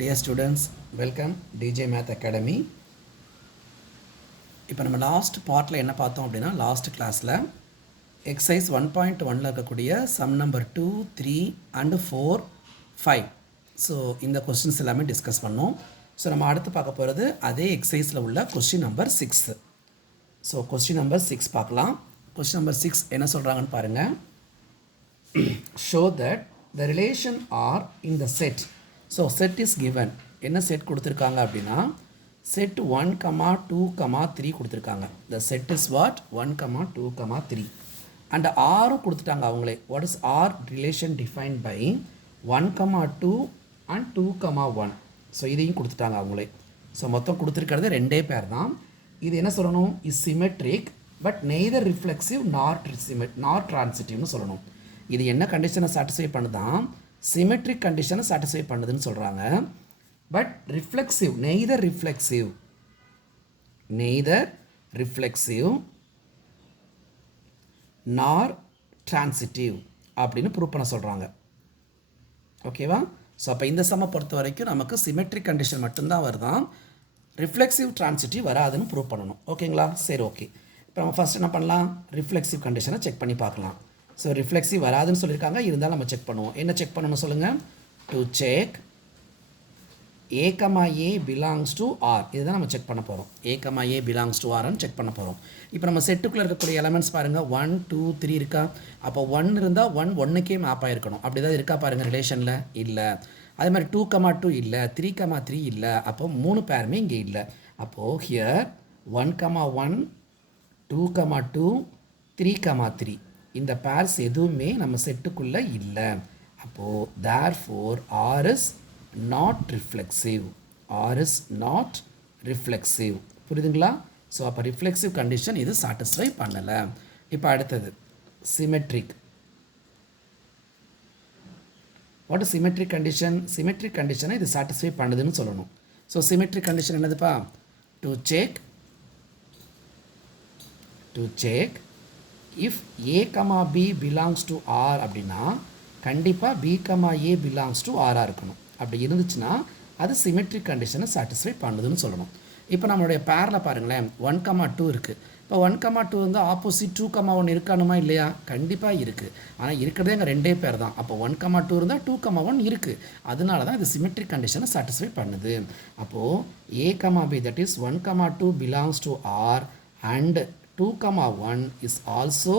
Dear students, welcome DJ Math Academy. இப்போ நம்ம last பார்ட்டில் என்ன பார்த்தோம் அப்படின்னா லாஸ்ட் கிளாஸில் எக்ஸசைஸ் 1.1ல் இருக்கக்கூடிய சம் நம்பர் 2, 3 அண்ட் 4, 5. ஸோ இந்த கொஸ்டின்ஸ் எல்லாமே டிஸ்கஸ் பண்ணோம். ஸோ நம்ம அடுத்து பார்க்க போகிறது அதே எக்ஸசைஸில் உள்ள question number 6. So question number 6 பார்க்கலாம். கொஸ்டின் நம்பர் 6 என்ன சொல்கிறாங்கன்னு பாருங்கள். Show that the relation R in the set. So set is given. என்ன செட் கொடுத்துருக்காங்க அப்படின்னா செட் 1, 2, 3 கொடுத்துருக்காங்க. The set is what 1, 2, 3 and ஆரும் கொடுத்துட்டாங்க அவங்களே. What is R relation define by 1, 2 and 2, 1. So இதையும் கொடுத்துட்டாங்க அவங்களே. ஸோ மொத்தம் கொடுத்துருக்கிறது ரெண்டே பேர் தான். இது என்ன சொல்லணும், is symmetric but neither reflexive not ட்ரான்சிட்டிவ்னு சொல்லணும். இது என்ன கண்டிஷனை சாட்டிஸ்ஃபை பண்ணுதான், சிமெட்ரிக் கண்டிஷனை சாட்டிஸ்ஃபை பண்ணுதுன்னு சொல்கிறாங்க. But reflexive neither reflexive nor transitive அப்படின்னு ப்ரூவ் பண்ண சொல்கிறாங்க. ஓகேவா? ஸோ அப்போ இந்த சம்மை பொறுத்த வரைக்கும் நமக்கு சிமெட்ரிக் கண்டிஷன் மட்டும்தான் வருதான், ரிஃப்ளெக்சிவ் ட்ரான்சிட்டிவ் வராதுன்னு ப்ரூவ் பண்ணணும். ஓகேங்களா? சரி, ஓகே. இப்போ நம்ம ஃபஸ்ட் என்ன பண்ணலாம், ரிஃப்ளெக்சிவ் கண்டிஷனை செக் பண்ணி பார்க்கலாம். ஸோ ரிஃப்ளெக்சிவ் வராதுன்னு சொல்லியிருக்காங்க, இருந்தாலும் நம்ம செக் பண்ணுவோம். என்ன செக் பண்ணணும் சொல்லுங்கள். To check A, A belongs to R. இதுதான் நம்ம செக் பண்ண போகிறோம். A, A belongs to Rன்னு செக் பண்ண போகிறோம். இப்போ நம்ம செட்டுக்குள்ளே இருக்கக்கூடிய எலமெண்ட்ஸ் பாருங்கள். 1, 2, 3 இருக்கா? அப்போ 1 இருந்தால் 1க்கே மேப் ஆகிருக்கணும். அப்படி தான் இருக்கா பாருங்கள் ரிலேஷனில்? இல்லை. அதே மாதிரி 2, 2 இல்லை, 3, 3 இல்லை. அப்போ 3 பேருமே இங்கே இல்லை. அப்போது ஹியர் 1, 1, 2, 2, 3, 3 இந்த பேர்ஸ் எதுவுமே நம்ம செட்டுக்குள்ளே இல்லை. அப்போது therefore R is not reflexive. R is not reflexive. புரியுதுங்களா? ஸோ அப்போ ரிஃப்ளெக்சிவ் கண்டிஷன் இது சாட்டிஸ்ஃபை பண்ணலை. இப்போ அடுத்தது symmetric. What is symmetric condition? Symmetric கண்டிஷனை இது சாட்டிஸ்ஃபை பண்ணுதுன்னு சொல்லணும். ஸோ சிமெட்ரிக் கண்டிஷன் என்னதுப்பா? To check if A, B belongs to R அப்படின்னா கண்டிப்பாக B, A belongs to R இருக்கணும். அப்படி இருந்துச்சுன்னா அது சிமெட்ரிக் கண்டிஷனை சாட்டிஸ்ஃபை பண்ணுதுன்னு சொல்லணும். இப்போ நம்மளுடைய பேரில் பாருங்களேன், 1, 2 இருக்குது. இப்போ 1, 2 வந்து ஆப்போசிட் 2, 1 இருக்கானுமா இல்லையா? கண்டிப்பாக இருக்குது. ஆனால் இருக்கிறதே எங்கள் ரெண்டே பேர் தான். அப்போ 1, 2 இருந்தால் 2, 1 இருக்குது. அதனால தான் இது சிமெட்ரிக் கண்டிஷனை சாட்டிஸ்ஃபை பண்ணுது. அப்போது A, B that is 1, 2 belongs to R and 2, 1 is also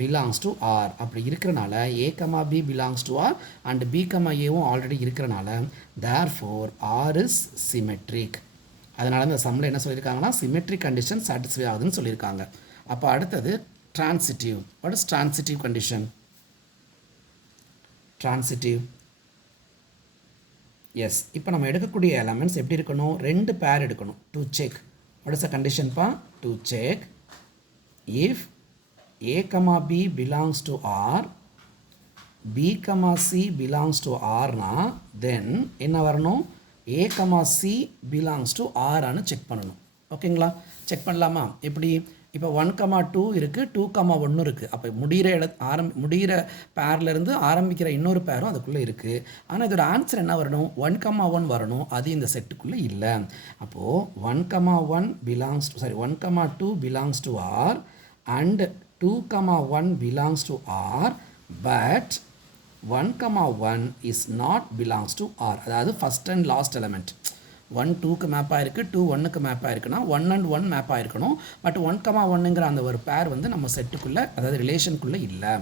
belongs to R. அப்படி இருக்கிறனால A, B belongs to R and B, Aவும் ஆல்ரெடி இருக்கிறனால therefore R is symmetric. அதனால இந்த சம்மில் என்ன சொல்லியிருக்காங்கன்னா சிமெட்ரிக் கண்டிஷன் சாட்டிஸ்ஃபை ஆகுதுன்னு சொல்லியிருக்காங்க. அப்போ அடுத்தது transitive. What is transitive condition? Transitive yes. இப்போ நம்ம எடுக்கக்கூடிய எலமெண்ட்ஸ் எப்படி இருக்கணும், 2 பேர் எடுக்கணும். To check what is the கண்டிஷன்ப்பா? To check if A, B belongs to R, B, C belongs to R na then என்ன வரணும், A, C belongs to R ஆனு செக் பண்ணணும். ஓகேங்களா? செக் பண்ணலாமா? எப்படி? இப்போ 1, 2 இருக்குது, 2, 1 இருக்குது. அப்போ முடிகிற பேர்லேருந்து ஆரம்பிக்கிற இன்னொரு பேரும் அதுக்குள்ளே இருக்குது. ஆனால் இதோட ஆன்சர் என்ன வரணும், 1, 1 வரணும். அது இந்த செட்டுக்குள்ளே இல்லை. அப்போது 1, 1 belongs to 1, 2 belongs to R and 2, 1 belongs to R but 1, 1 is not belongs to R. அதாவது ஃபஸ்ட் அண்ட் லாஸ்ட் எலமெண்ட் 1, 2க்கு மேப் ஆகிருக்கு, 2, 1க்கு மேப் ஆகிருக்குன்னா 1 and 1 மேப் ஆகிருக்கணும். பட் 1, 1ங்கிற அந்த ஒரு பேர் வந்து நம்ம செட்டுக்குள்ளே அதாவது ரிலேஷனுக்குள்ளே இல்லை.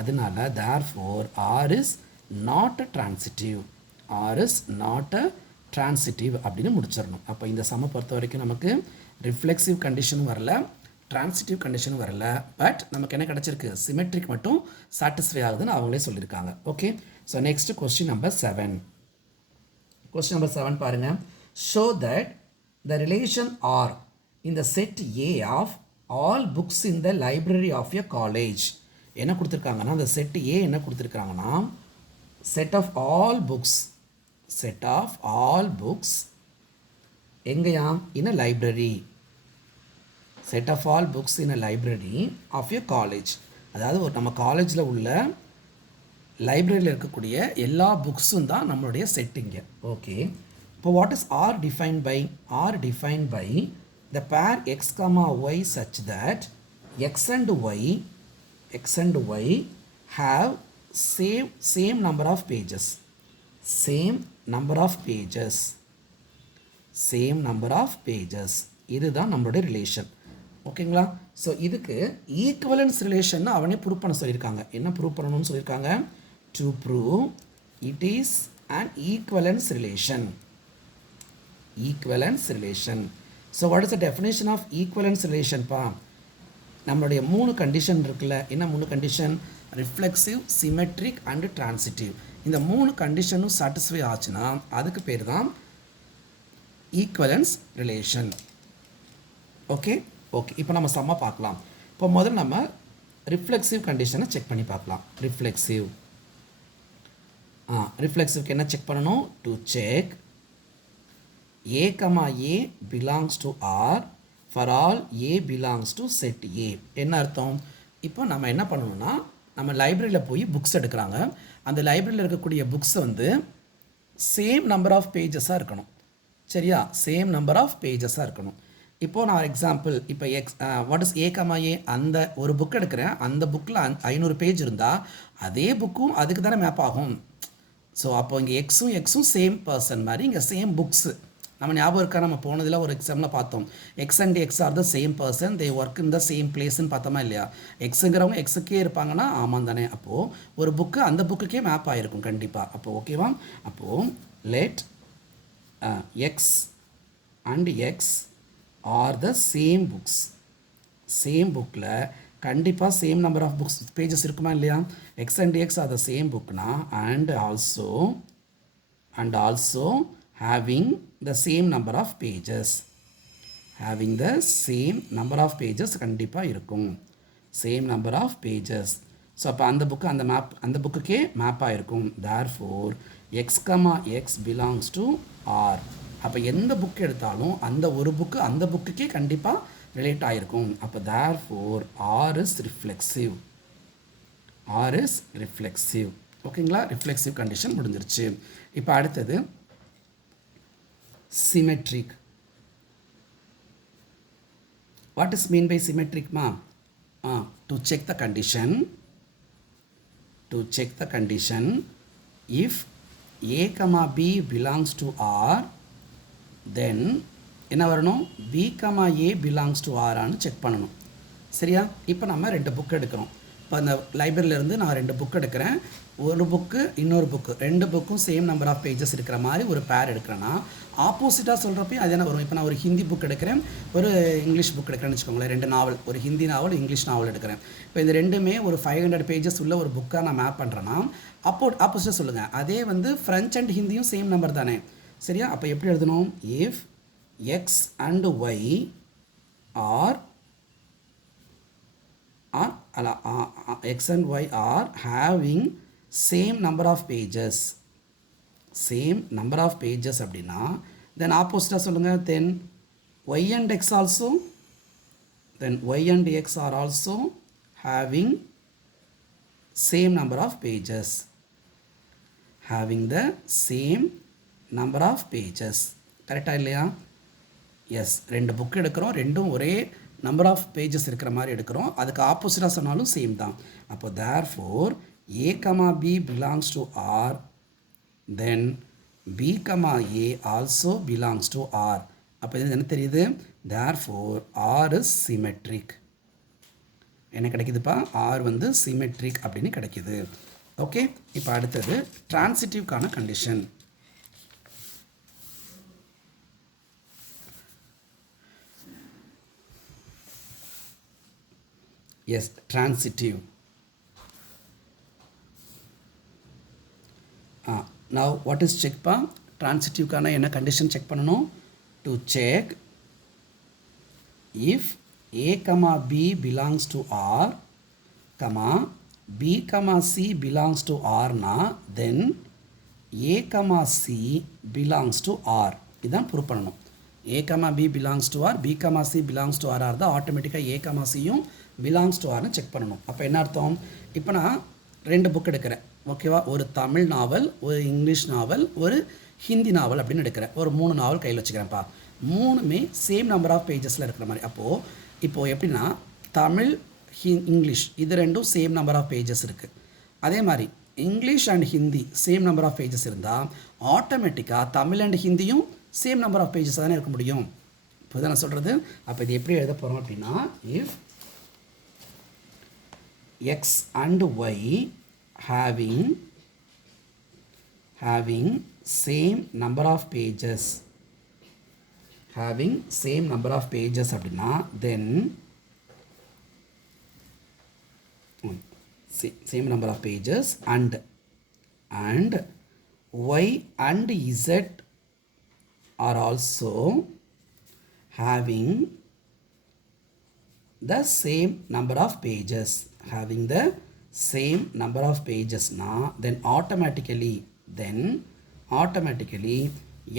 அதனால therefore R is not a transitive. R is not a transitive அப்படின்னு முடிச்சிடணும். அப்போ இந்த சம்மை பொறுத்த வரைக்கும் நமக்கு ரிஃப்ளெக்சிவ் கண்டிஷனும் வரல, ட்ரான்சிட்டிவ் கண்டிஷனும் வரல. பட் நமக்கு என்ன கிடச்சிருக்கு, சிமெட்ரிக் மட்டும் சாட்டிஸ்ஃபை ஆகுதுன்னு அவங்களே சொல்லியிருக்காங்க. Okay. So next question number 7. Question number 7 பாருங்கள். Show that the relation R in the set A of all books in the library of a college. என்ன கொடுத்துருக்காங்கன்னா அந்த செட் ஏ என்ன கொடுத்துருக்காங்கன்னா செட் ஆஃப் ஆல் புக்ஸ் எங்கேயா? In a library. Set of all books in a library of a college. அதாவது நம்ம காலேஜில் உள்ள லைப்ரரியில் இருக்கக்கூடிய எல்லா புக்ஸும் தான் நம்மளுடைய செட்டிங்க. ஓகே. இப்போ what is R defined by? R defined by the pair x comma y such that x and y have same number of pages. Same number of pages. Same number of pages. இதுதான் நம்மளுடைய relation. ஓகேங்களா? So இதுக்கு equivalence relation அவனே prove பண்ண சொல்லியிருக்காங்க. என்ன prove பண்ணணும்னு சொல்லியிருக்காங்க? To prove it is an equivalence relation. Equivalence relation. So what is the definition of equivalence relation பா? நம்மளுடைய 3 கண்டிஷன் இருக்குல்ல. என்ன 3 condition? Reflexive, symmetric and transitive. இந்த 3 கண்டிஷனும் சாட்டிஸ்ஃபை ஆச்சுன்னா அதுக்கு பேர் தான் ஈக்குவலன்ஸ் ரிலேஷன். Okay okay. இப்போ நம்ம சம்மா பார்க்கலாம். இப்போ முதல்ல நம்ம ரிஃப்ளெக்சிவ் கண்டிஷனை செக் பண்ணி பார்க்கலாம். ரிஃப்ளெக்சிவ்க்கு என்ன செக் பண்ணணும்? To check a comma a belongs to R for all a belongs to set A. என்ன அர்த்தம்? இப்போ நம்ம என்ன பண்ணணும்னா, நம்ம லைப்ரரியில் போய் புக்ஸ் எடுக்கிறாங்க. அந்த லைப்ரரியில் இருக்கக்கூடிய புக்ஸ் வந்து சேம் நம்பர் ஆஃப் பேஜஸாக இருக்கணும். சரியா? சேம் நம்பர் ஆஃப் பேஜஸாக இருக்கணும். இப்போது நான் எக்ஸாம்பிள் இப்போ வாட் இஸ் ஏ கமா ஏ, அந்த ஒரு புக் எடுக்கிறேன். அந்த புக்கில் 500 பேஜ் இருந்தால் அதே புக்கும் அதுக்கு தானே மேப் ஆகும். ஸோ அப்போ இங்கே எக்ஸும் சேம் பர்சன் மாதிரி இங்கே சேம் புக்ஸு. நம்ம ஞாபகம் இருக்கா? நம்ம போனதில் ஒரு எக்ஸாமில் பார்த்தோம். X and X are the same person, they work in the same பிளேஸ்ன்னு பார்த்தோமா இல்லையா? எக்ஸுங்கிறவங்க எக்ஸுக்கே இருப்பாங்கன்னா ஆமாம் தானே. அப்போது ஒரு புக்கு அந்த புக்குக்கே மேப் ஆகிருக்கும் கண்டிப்பாக. அப்போது ஓகேவா? அப்போது let X and X are the same books. Same புக்கில் கண்டிப்பாக same number of books pages இருக்குமா இல்லையா? X and X are the same புக்னா and also having the same number of pages. Having the same number of pages கண்டிப்பாக இருக்கும். Same number of pages. So அப்போ அந்த book அந்த புக்குக்கே மேப்பாக இருக்கும். therefore x comma x belongs to R. அப்போ எந்த book எடுத்தாலும் அந்த ஒரு புக்கு அந்த புக்குக்கே கண்டிப்பாக ரிலேட் ஆகிருக்கும். அப்போ therefore R is reflexive. R is reflexive. ஓகேங்களா? ரிஃப்ளெக்சிவ் கண்டிஷன் முடிஞ்சிருச்சு. இப்போ அடுத்தது symmetric. What is mean by symmetric ma? To check the condition if a comma b belongs to R, then என்ன வரணும்? b comma a belongs to R ஆன்னு check பண்ணணும். சரியா? இப்போ நம்ம 2 புக் எடுக்கிறோம். இப்போ அந்த லைப்ரரியிலேருந்து நான் 2 புக் எடுக்கிறேன். ஒரு புக்கு இன்னொரு புக்கு 2 புக்கும் சேம் நம்பர் ஆஃப் பேஜஸ் இருக்கிற மாதிரி ஒரு பேர் எடுக்கிறேன்னா ஆப்போசிட்டாக சொல்கிறப்பையும் அது என்ன வரும்? இப்போ நான் ஒரு ஹிந்தி புக் எடுக்கிறேன், ஒரு இங்கிலீஷ் புக் எடுக்கிறேன்னு வச்சுக்கோங்களேன். 2 நாவல், ஒரு ஹிந்தி நாவல், இங்கிலீஷ் நாவல் எடுக்கிறேன். இப்போ இந்த ரெண்டுமே ஒரு 500 பேஜஸ் உள்ள ஒரு புக்காக நான் மேப் பண்ணுறேன்னா ஆப்போசிட்டாக சொல்லுங்கள். அதே வந்து ஃப்ரெஞ்ச் அண்ட் ஹிந்தியும் சேம் நம்பர் தானே. சரியா? அப்போ எப்படி எழுதணும்? If x and y are x and y are having same number of pages. Same number of pages அப்படின்னா then opposite சொல்லுங்க. then y and x also, then y and x are also having same number of pages. Having the same number of pages. கரெக்டா இல்லையா? S. 2 book எடுக்கிறோம், ரெண்டும் ஒரே number of pages இருக்கிற மாதிரி எடுக்கிறோம். அதுக்கு ஆப்போசிட்டாக சொன்னாலும் சேம் தான். அப்போ therefore a comma b belongs to R, then b comma a also belongs to R. அப்போ இது என்ன தெரியுது? therefore R is symmetric. என்ன கிடைக்குதுப்பா? R வந்து symmetric அப்படின்னு கிடைக்குது. ஓகே. இப்போ அடுத்தது டிரான்சிட்டிவ்கான condition. Yes, transitive. Now what is check pa? Transitive kana enna condition check பண்ணனும்? To check if a comma b belongs to R, comma b comma c belongs to R na, then a comma c belongs to R. இதான் prove பண்ணணும். a comma b belongs to R, b comma c belongs to R தான் ஆட்டோமேட்டிக்காக a comma c யும் belongs to ஆர்னு check பண்ணணும். அப்போ என்ன அர்த்தம்? இப்போ நான் 2 புக் எடுக்கிறேன். ஓகேவா, ஒரு தமிழ் நாவல், ஒரு இங்கிலீஷ் நாவல், ஒரு ஹிந்தி நாவல் அப்படின்னு எடுக்கிறேன். ஒரு 3 நாவல் கையில் வச்சுக்கிறேன்ப்பா. 3மே சேம் நம்பர் ஆஃப் பேஜஸில் இருக்கிற மாதிரி. இப்போது எப்படின்னா தமிழ், இங்கிலீஷ் இது ரெண்டும் சேம் நம்பர் ஆஃப் பேஜஸ் இருக்குது. அதே மாதிரி English and Hindi same number of pages இருந்தால் ஆட்டோமேட்டிக்காக தமிழ் அண்ட் ஹிந்தியும் சேம் நம்பர் ஆஃப் பேஜஸ் தானே இருக்க முடியும். இப்போ தான் நான் சொல்கிறது. அப்போ இது எப்படி எழுத போகிறோம் அப்படின்னா, if x and y having same number of pages அப்படின்னா then same number of pages and y and z are also having the same number of pages. Then automatically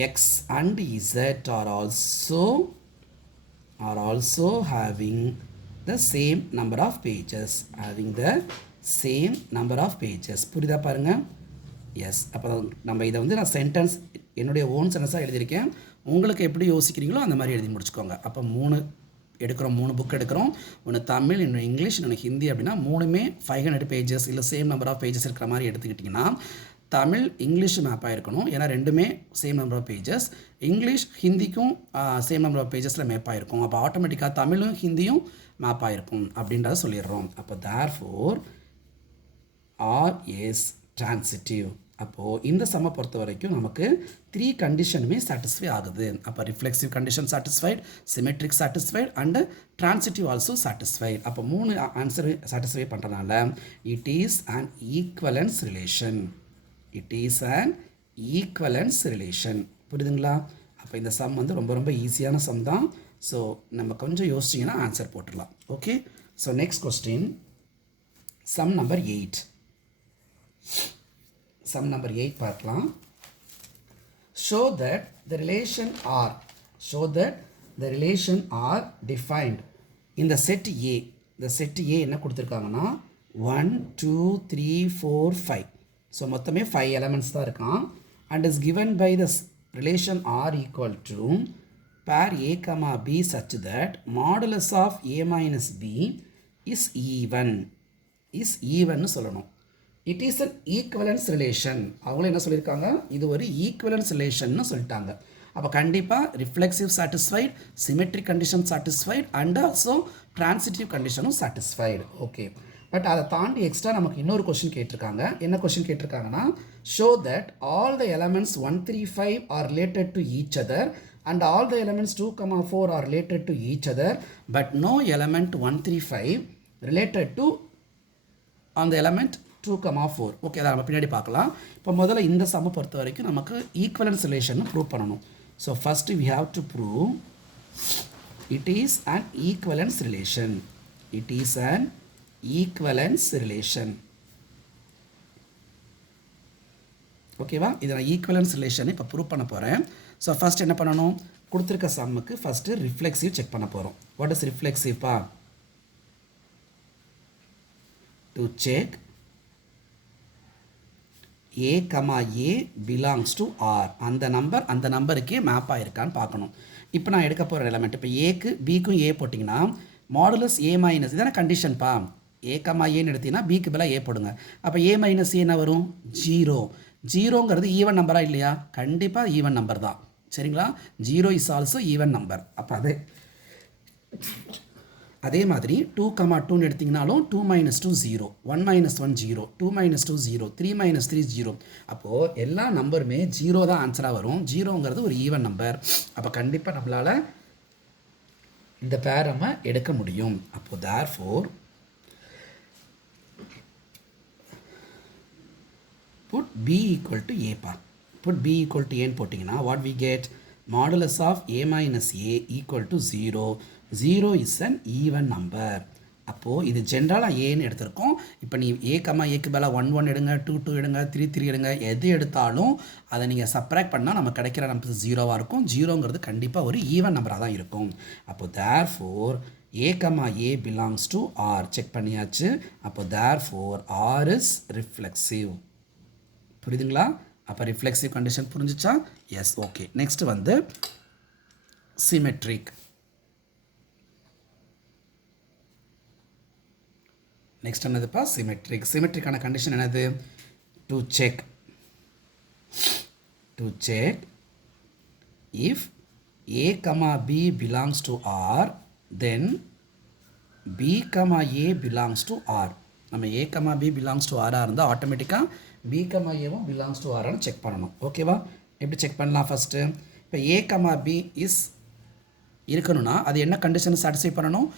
x and z are also having the same number of pages. புரியுதா பாருங்க. S, அப்போ நம்ம இதை வந்து நான் sentence என்னுடைய own சென்டென்ஸாக எழுதியிருக்கேன். உங்களுக்கு எப்படி யோசிக்கிறீங்களோ அந்த மாதிரி எழுதி முடிச்சுக்கோங்க. அப்போ 3 புக் எடுக்கிறோம். ஒன்று தமிழ், இன்னொன்று இங்கிலீஷ், இன்னொன்று ஹிந்தி. அப்படின்னா 3மே 500 பேஜஸ் இல்லை சேம் நம்பர் ஆஃப் பேஜஸ் இருக்கிற மாதிரி எடுத்துக்கிட்டிங்கன்னா தமிழ் இங்கிலீஷ் மேப் ஆகிருக்கணும். ஏன்னா ரெண்டுமே same number of pages. English ஹிந்திக்கும் சேம் நம்பர் ஆஃப் பேஜஸில் மேப் ஆகிருக்கும். அப்போ ஆட்டோமேட்டிக்காக தமிழும் ஹிந்தியும் மேப் ஆகிருக்கும் அப்படின்றத சொல்லிடுறோம். அப்போ therefore R is transitive. அப்போது இந்த சம்மை பொறுத்த வரைக்கும் நமக்கு 3 கண்டிஷனுமே சாட்டிஸ்ஃபை ஆகுது. அப்போ reflexive condition satisfied, symmetric satisfied and transitive also satisfied. அப்போ 3 ஆன்சர் சாட்டிஸ்ஃபை பண்ணுறதுனால it is an equivalence relation. புரியுதுங்களா? அப்போ இந்த சம் வந்து ரொம்ப ரொம்ப ஈஸியான சம் தான். ஸோ நம்ம கொஞ்சம் யோசிச்சிங்கன்னா ஆன்சர் போட்டுடலாம். Okay, so next question, sum number 8. Sum number 8 பார்க்கலாம். Show that the relation R defined in the set A. இந்த set A என்ன கொடுத்துருக்காங்கன்னா 1 2 3 4 5. ஸோ மொத்தமே 5 elements தான் இருக்கான். And is given by the relation R equal to pair A, B such that modulus of A minus B is even சொல்லணும். It is an equivalence relation. அவங்களும் என்ன சொல்லியிருக்காங்க, இது ஒரு ஈக்குவலன்ஸ் ரிலேஷன்னு சொல்லிட்டாங்க. அப்போ கண்டிப்பாக reflexive satisfied, symmetric condition satisfied and also transitive கண்டிஷனும் சாட்டிஸ்ஃபைடு. ஓகே, பட் அதை தாண்டி எக்ஸ்ட்ரா நமக்கு இன்னொரு கொஸ்டின் கேட்டிருக்காங்க. என்ன கொஸ்டின் கேட்டிருக்காங்கன்னா, show that all the elements 1 3 5 are related to each other and all the elements 2, 4 are related to each other but no element 1 3 5 related to on the element 2, 4. Okay, அதை நம்ம பின்னாடி பார்க்கலாம். இப்போ முதல்ல இந்த சம்மை பொறுத்த வரைக்கும் நமக்கு ஈக்குவலன்ஸ் ரிலேஷன் ப்ரூவ் பண்ணணும். So first we have to prove it is an equivalence relation. ஓகேவா, இதை நான் ஈக்குவலன்ஸ் ரிலேஷன் இப்போ ப்ரூவ் பண்ண போகிறேன். ஸோ ஃபஸ்ட் என்ன பண்ணணும், கொடுத்துருக்க சம்முக்கு ஃபஸ்ட்டு ரிஃப்ளெக்சிவ் செக் பண்ண போகிறோம். வாட் இஸ் ரிஃப்ளெக்சிவ்ப்பா? To check A, A belongs to R. அந்த நம்பருக்கே மேப் ஆகிருக்கான்னு பார்க்கணும். இப்போ நான் எடுக்க போகிற எலமெண்ட், இப்போ ஏக்கு பிக்கும் ஏ போட்டிங்கன்னா மாடுலஸ் ஏ மைனஸ் இதான கண்டிஷன்ப்பா. A, ஏன்னு எடுத்தீங்கன்னா பிக்கு பதிலாக ஏ போடுங்க. அப்போ ஏ மைனஸ் என்ன வரும்? 0. 0ங்கிறது ஈவன் நம்பரா இல்லையா? கண்டிப்பாக ஈவன் நம்பர் தான். சரிங்களா? 0 இஸ் ஆல்சோ ஈவன் நம்பர். அப்போ அதே மாதிரி 2, 2ன்னு எடுத்திங்கனாலும் 2 - 2 0, 1 - 1 0, 2 - 2 0, 3 - 3 0. அப்போது எல்லா நம்பருமே 0 தான் ஆன்சராக வரும். 0ங்கிறது ஒரு ஈவன் நம்பர். அப்போ கண்டிப்பாக நம்மளால் இந்த பேர் நம்ம எடுக்க முடியும். அப்போது therefore put b equal to a பா. put b equal to a போட்டிங்கன்னா what we get? modulus of a minus a equal to 0. 0 is an even number. அப்போது இது ஜென்ரலாக ஏன்னு எடுத்திருக்கோம். இப்போ நீ ஏக்கு பதிலாக 1 1 எடுங்க, 2 2 எடுங்க, 3 3 எடுங்க, எது எடுத்தாலும் அதை நீங்கள் சப்ராக்ட் பண்ணால் நம்ம கிடைக்கிற நம்பர் 0வாக இருக்கும். 0ங்கிறது கண்டிப்பாக ஒரு ஈவன் நம்பராக தான் இருக்கும். அப்போது therefore a, belongs to R. Check பண்ணியாச்சு. அப்போ therefore R is reflexive. புரியுதுங்களா? அப்போ ரிஃப்ளெக்சிவ் கண்டிஷன் புரிஞ்சிச்சா? Yes, okay. நெக்ஸ்ட் வந்து சிமெட்ரிக். நெக்ஸ்ட் என்னதுப்பா? சிமெட்ரிக். சிமெட்ரிக்கான கண்டிஷன் என்னது? To check if a comma b belongs to R, then b comma a belongs to R. நம்ம a comma b belongs to R இருந்தால் ஆட்டோமேட்டிக்காக b comma a belongs to R check பண்ணணும். ஓகேவா? எப்படி check பண்ணலாம்? First இப்போ a comma b is இருக்கணும்னா அது என்ன கண்டிஷனை சாட்டிஸ்ஃபை பண்ணணும்?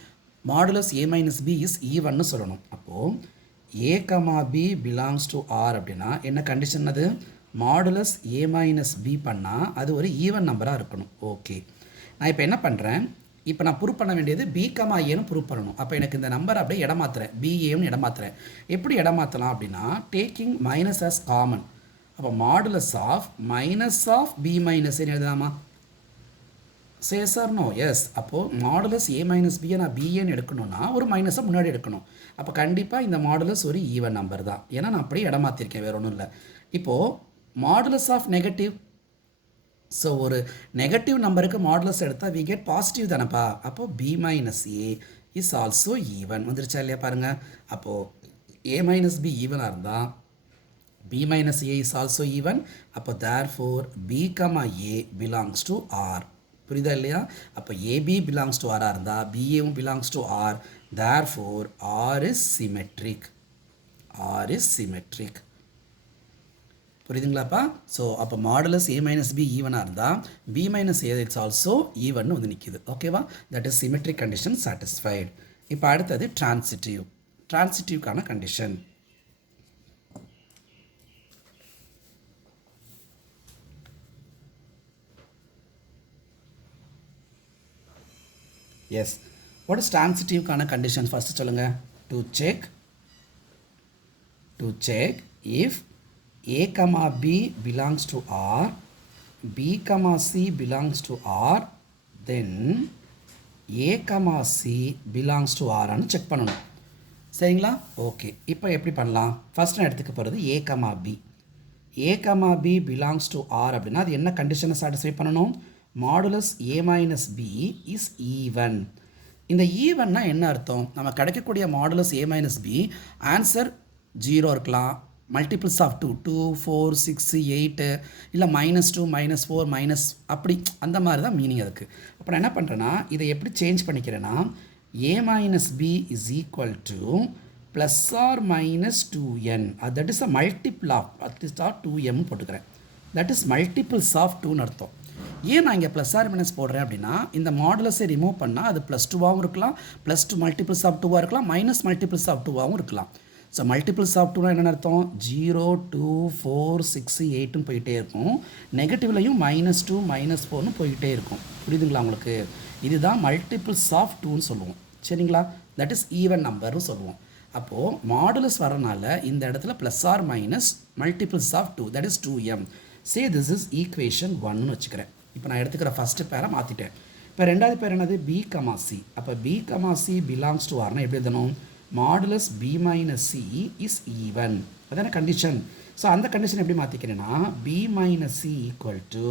Modulus a minus b is ஈவன்னு சொல்லணும். அப்போது a comma b belongs to R அப்படின்னா என்ன கண்டிஷன்? அது மாடுலஸ் a மைனஸ் b பண்ணால் அது ஒரு ஈவன் நம்பராக இருக்கணும். ஓகே, நான் இப்போ என்ன பண்ணுறேன்? இப்போ நான் ப்ரூவ் பண்ண வேண்டியது b கமா ஏன்னு ப்ரூவ் பண்ணணும். அப்போ எனக்கு இந்த நம்பர் அப்படியே இடமாத்துறேன், பிஏன்னு இடமாத்துறேன். எப்படி இடமாற்றலாம் அப்படின்னா டேக்கிங் மைனஸ் as காமன். அப்போ modulus of minus of b minus எழுதலாமா? Yes or no? எஸ். அப்போது மாடுலஸ் a மைனஸ் பியை நான் பிஏன்னு எடுக்கணும்னா ஒரு மைனஸை முன்னாடி எடுக்கணும். அப்போ கண்டிப்பாக இந்த மாடுலஸ் ஒரு ஈவன் நம்பர் தான். ஏன்னா நான் அப்படியே இடமாற்றிருக்கேன், வேறு ஒன்றும் இல்லை. இப்போது மாடுலஸ் ஆஃப் நெகட்டிவ், ஸோ ஒரு நெகட்டிவ் நம்பருக்கு மாடுலஸ் எடுத்தால் வி கெட் பாசிட்டிவ் தானேப்பா. அப்போது b minus a is also even. வந்துருச்சா இல்லையா பாருங்கள்? அப்போது a மைனஸ் பி ஈவனாக இருந்தால் b minus a is also even. அப்போ therefore b comma a belongs to R. புரியுதா இல்லையா? அப்போ ஏபி பிலாங்ஸ் டு ஆராக இருந்தால் பிஏவும் belongs to R. Therefore R is symmetric. R is symmetric. புரியுதுங்களாப்பா? ஸோ அப்போ மாடுலஸ் a மைனஸ் பி ஈவனாக இருந்தால் b minus a it's also even வந்து நிற்கிது. ஓகேவா? That is symmetric condition satisfied. இப்போ அடுத்தது டிரான்சிட்டிவ். டிரான்சிட்டிவ்க்கான கண்டிஷன். எஸ், வாட் இஸ் டிரான்சிட்டிவ்க்கான கண்டிஷன்? ஃபஸ்ட்டு சொல்லுங்கள். To check if a comma b belongs to R, b comma c belongs to R, then a comma c belongs to R ன்னு check பண்ணணும். சரிங்களா? Okay, இப்போ எப்படி பண்ணலாம்? First நான் எடுத்துக்க போகிறது a comma b. a comma b belongs to R அப்படின்னா அது என்ன கண்டிஷனை சாட்டிஸ்ஃபை பண்ணணும்? Modulus a minus b is even. இந்த ஈவன்னா என்ன அர்த்தம்? நம்ம கிடைக்கக்கூடிய modulus a minus b answer 0 இருக்கலாம், மல்டிபிள்ஸ் ஆஃப் 2, 2, 4, 6, 8, இல்லை -2, -4, மைனஸ் அப்படி அந்த மாதிரி தான் மீனிங் அதுக்கு. அப்போ நான் என்ன பண்ணுறேன்னா இதை எப்படி சேஞ்ச் பண்ணிக்கிறேன்னா a minus b is equal to plus R minus 2n. That is a multiple of at least R 2m போட்டுக்கிறேன். தட் இஸ் மல்டிபிள்ஸ் ஆஃப் 2ன்னு அர்த்தம். ஏன் நான் இங்கே ப்ளஸ் ஆர் மைனஸ் போடுறேன் அப்படின்னா இந்த மாடுலஸை ரிமூவ் பண்ணால் அது +2வாகவும் இருக்கலாம், +2 மல்டிபிள்ஸ் ஆஃப் 2வாக இருக்கலாம், மைனஸ் மல்டிபிள்ஸ் ஆஃப் 2வாகவும் இருக்கலாம். ஸோ மல்டிபிள்ஸ் ஆஃப் 2னா என்னென்ன அர்த்தம்? 0, 2, 4, 6, 8ன்னு போயிட்டே இருக்கும். நெகட்டிவ்லையும் -2, -4ன்னு போயிட்டே இருக்கும். புரியுதுங்களா உங்களுக்கு? இதுதான் மல்டிபிள்ஸ் ஆஃப் 2ன்னு சொல்லுவோம். சரிங்களா? தட் இஸ் ஈவன் நம்பர்னு சொல்லுவோம். அப்போது மாடுலஸ் வரனால இந்த இடத்துல plus R minus multiples of 2, that is 2m. Say this is equation 1ன்னு வச்சுக்கிறேன். இப்போ நான் எடுத்துக்கிற ஃபஸ்ட்டு பேரை மாற்றிட்டேன். இப்போ ரெண்டாவது பேர் என்னது? b, c. அப்போ b, c பிலாங்ஸ் டு ஆர்னா எப்படி எழுதணும்? Modulus b minus c is even. அதான கண்டிஷன். ஸோ அந்த கண்டிஷன் எப்படி மாற்றிக்கிறேன்னா b minus c equal to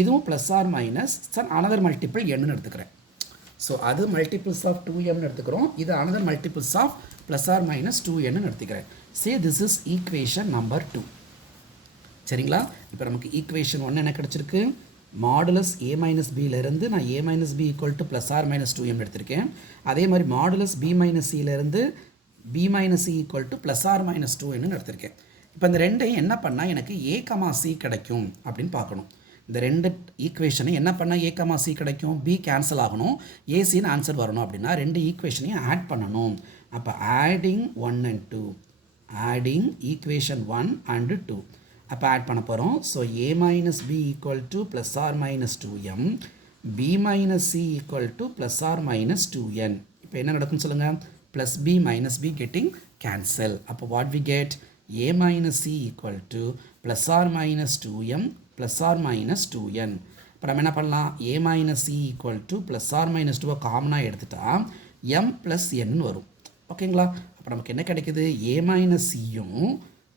இதுவும் plus R minus another multiple என்னன்னு எடுத்துக்கிறேன். ஸோ அது மல்டிபிள்ஸ் ஆஃப் 2mன்னு எடுத்துக்கிறோம், இது another multiples of plus R minus 2nன்னு எடுத்துக்கிறேன். Say this is equation number 2. சரிங்களா? இப்போ நமக்கு ஈக்குவேஷன் 1 என்ன கிடச்சிருக்கு? மாடுலஸ் a மைனஸ் பியிலேருந்து நான் a minus b equal to plus R minus 2m எடுத்திருக்கேன். அதே மாதிரி மாடுலஸ் b மைனஸ் சியிலேருந்து b minus c equal to plus R minus 2n எடுத்திருக்கேன். இப்போ இந்த ரெண்டையும் என்ன பண்ணால் எனக்கு a கமா சி கிடைக்கும் அப்படின்னு பார்க்கணும். இந்த ரெண்டு ஈக்குவேஷனை என்ன பண்ணால் a கமா சி கிடைக்கும்? b கேன்சல் ஆகணும், ஏசின்னு ஆன்சர் வரணும். அப்படின்னா ரெண்டு ஈக்குவேஷனையும் ஆட் பண்ணணும். அப்போ adding 1 and 2, adding equation 1 and 2. அப்போ ஆட் பண்ண போகிறோம். So a minus b equal to plus R minus 2m, b minus c equal to plus R minus 2n. இப்போ என்ன நடக்கும்னு சொல்லுங்கள்? Plus b minus b getting cancel. அப்போ what we get? a minus c equal to plus R minus 2m plus R minus 2n. இப்போ நம்ம என்ன பண்ணலாம்? a minus c equal to plus R minus 2 காமனாக எடுத்துட்டா m ப்ளஸ் n வரும். ஓகேங்களா? அப்போ நமக்கு என்ன கிடைக்குது? a மைனஸ் சியும்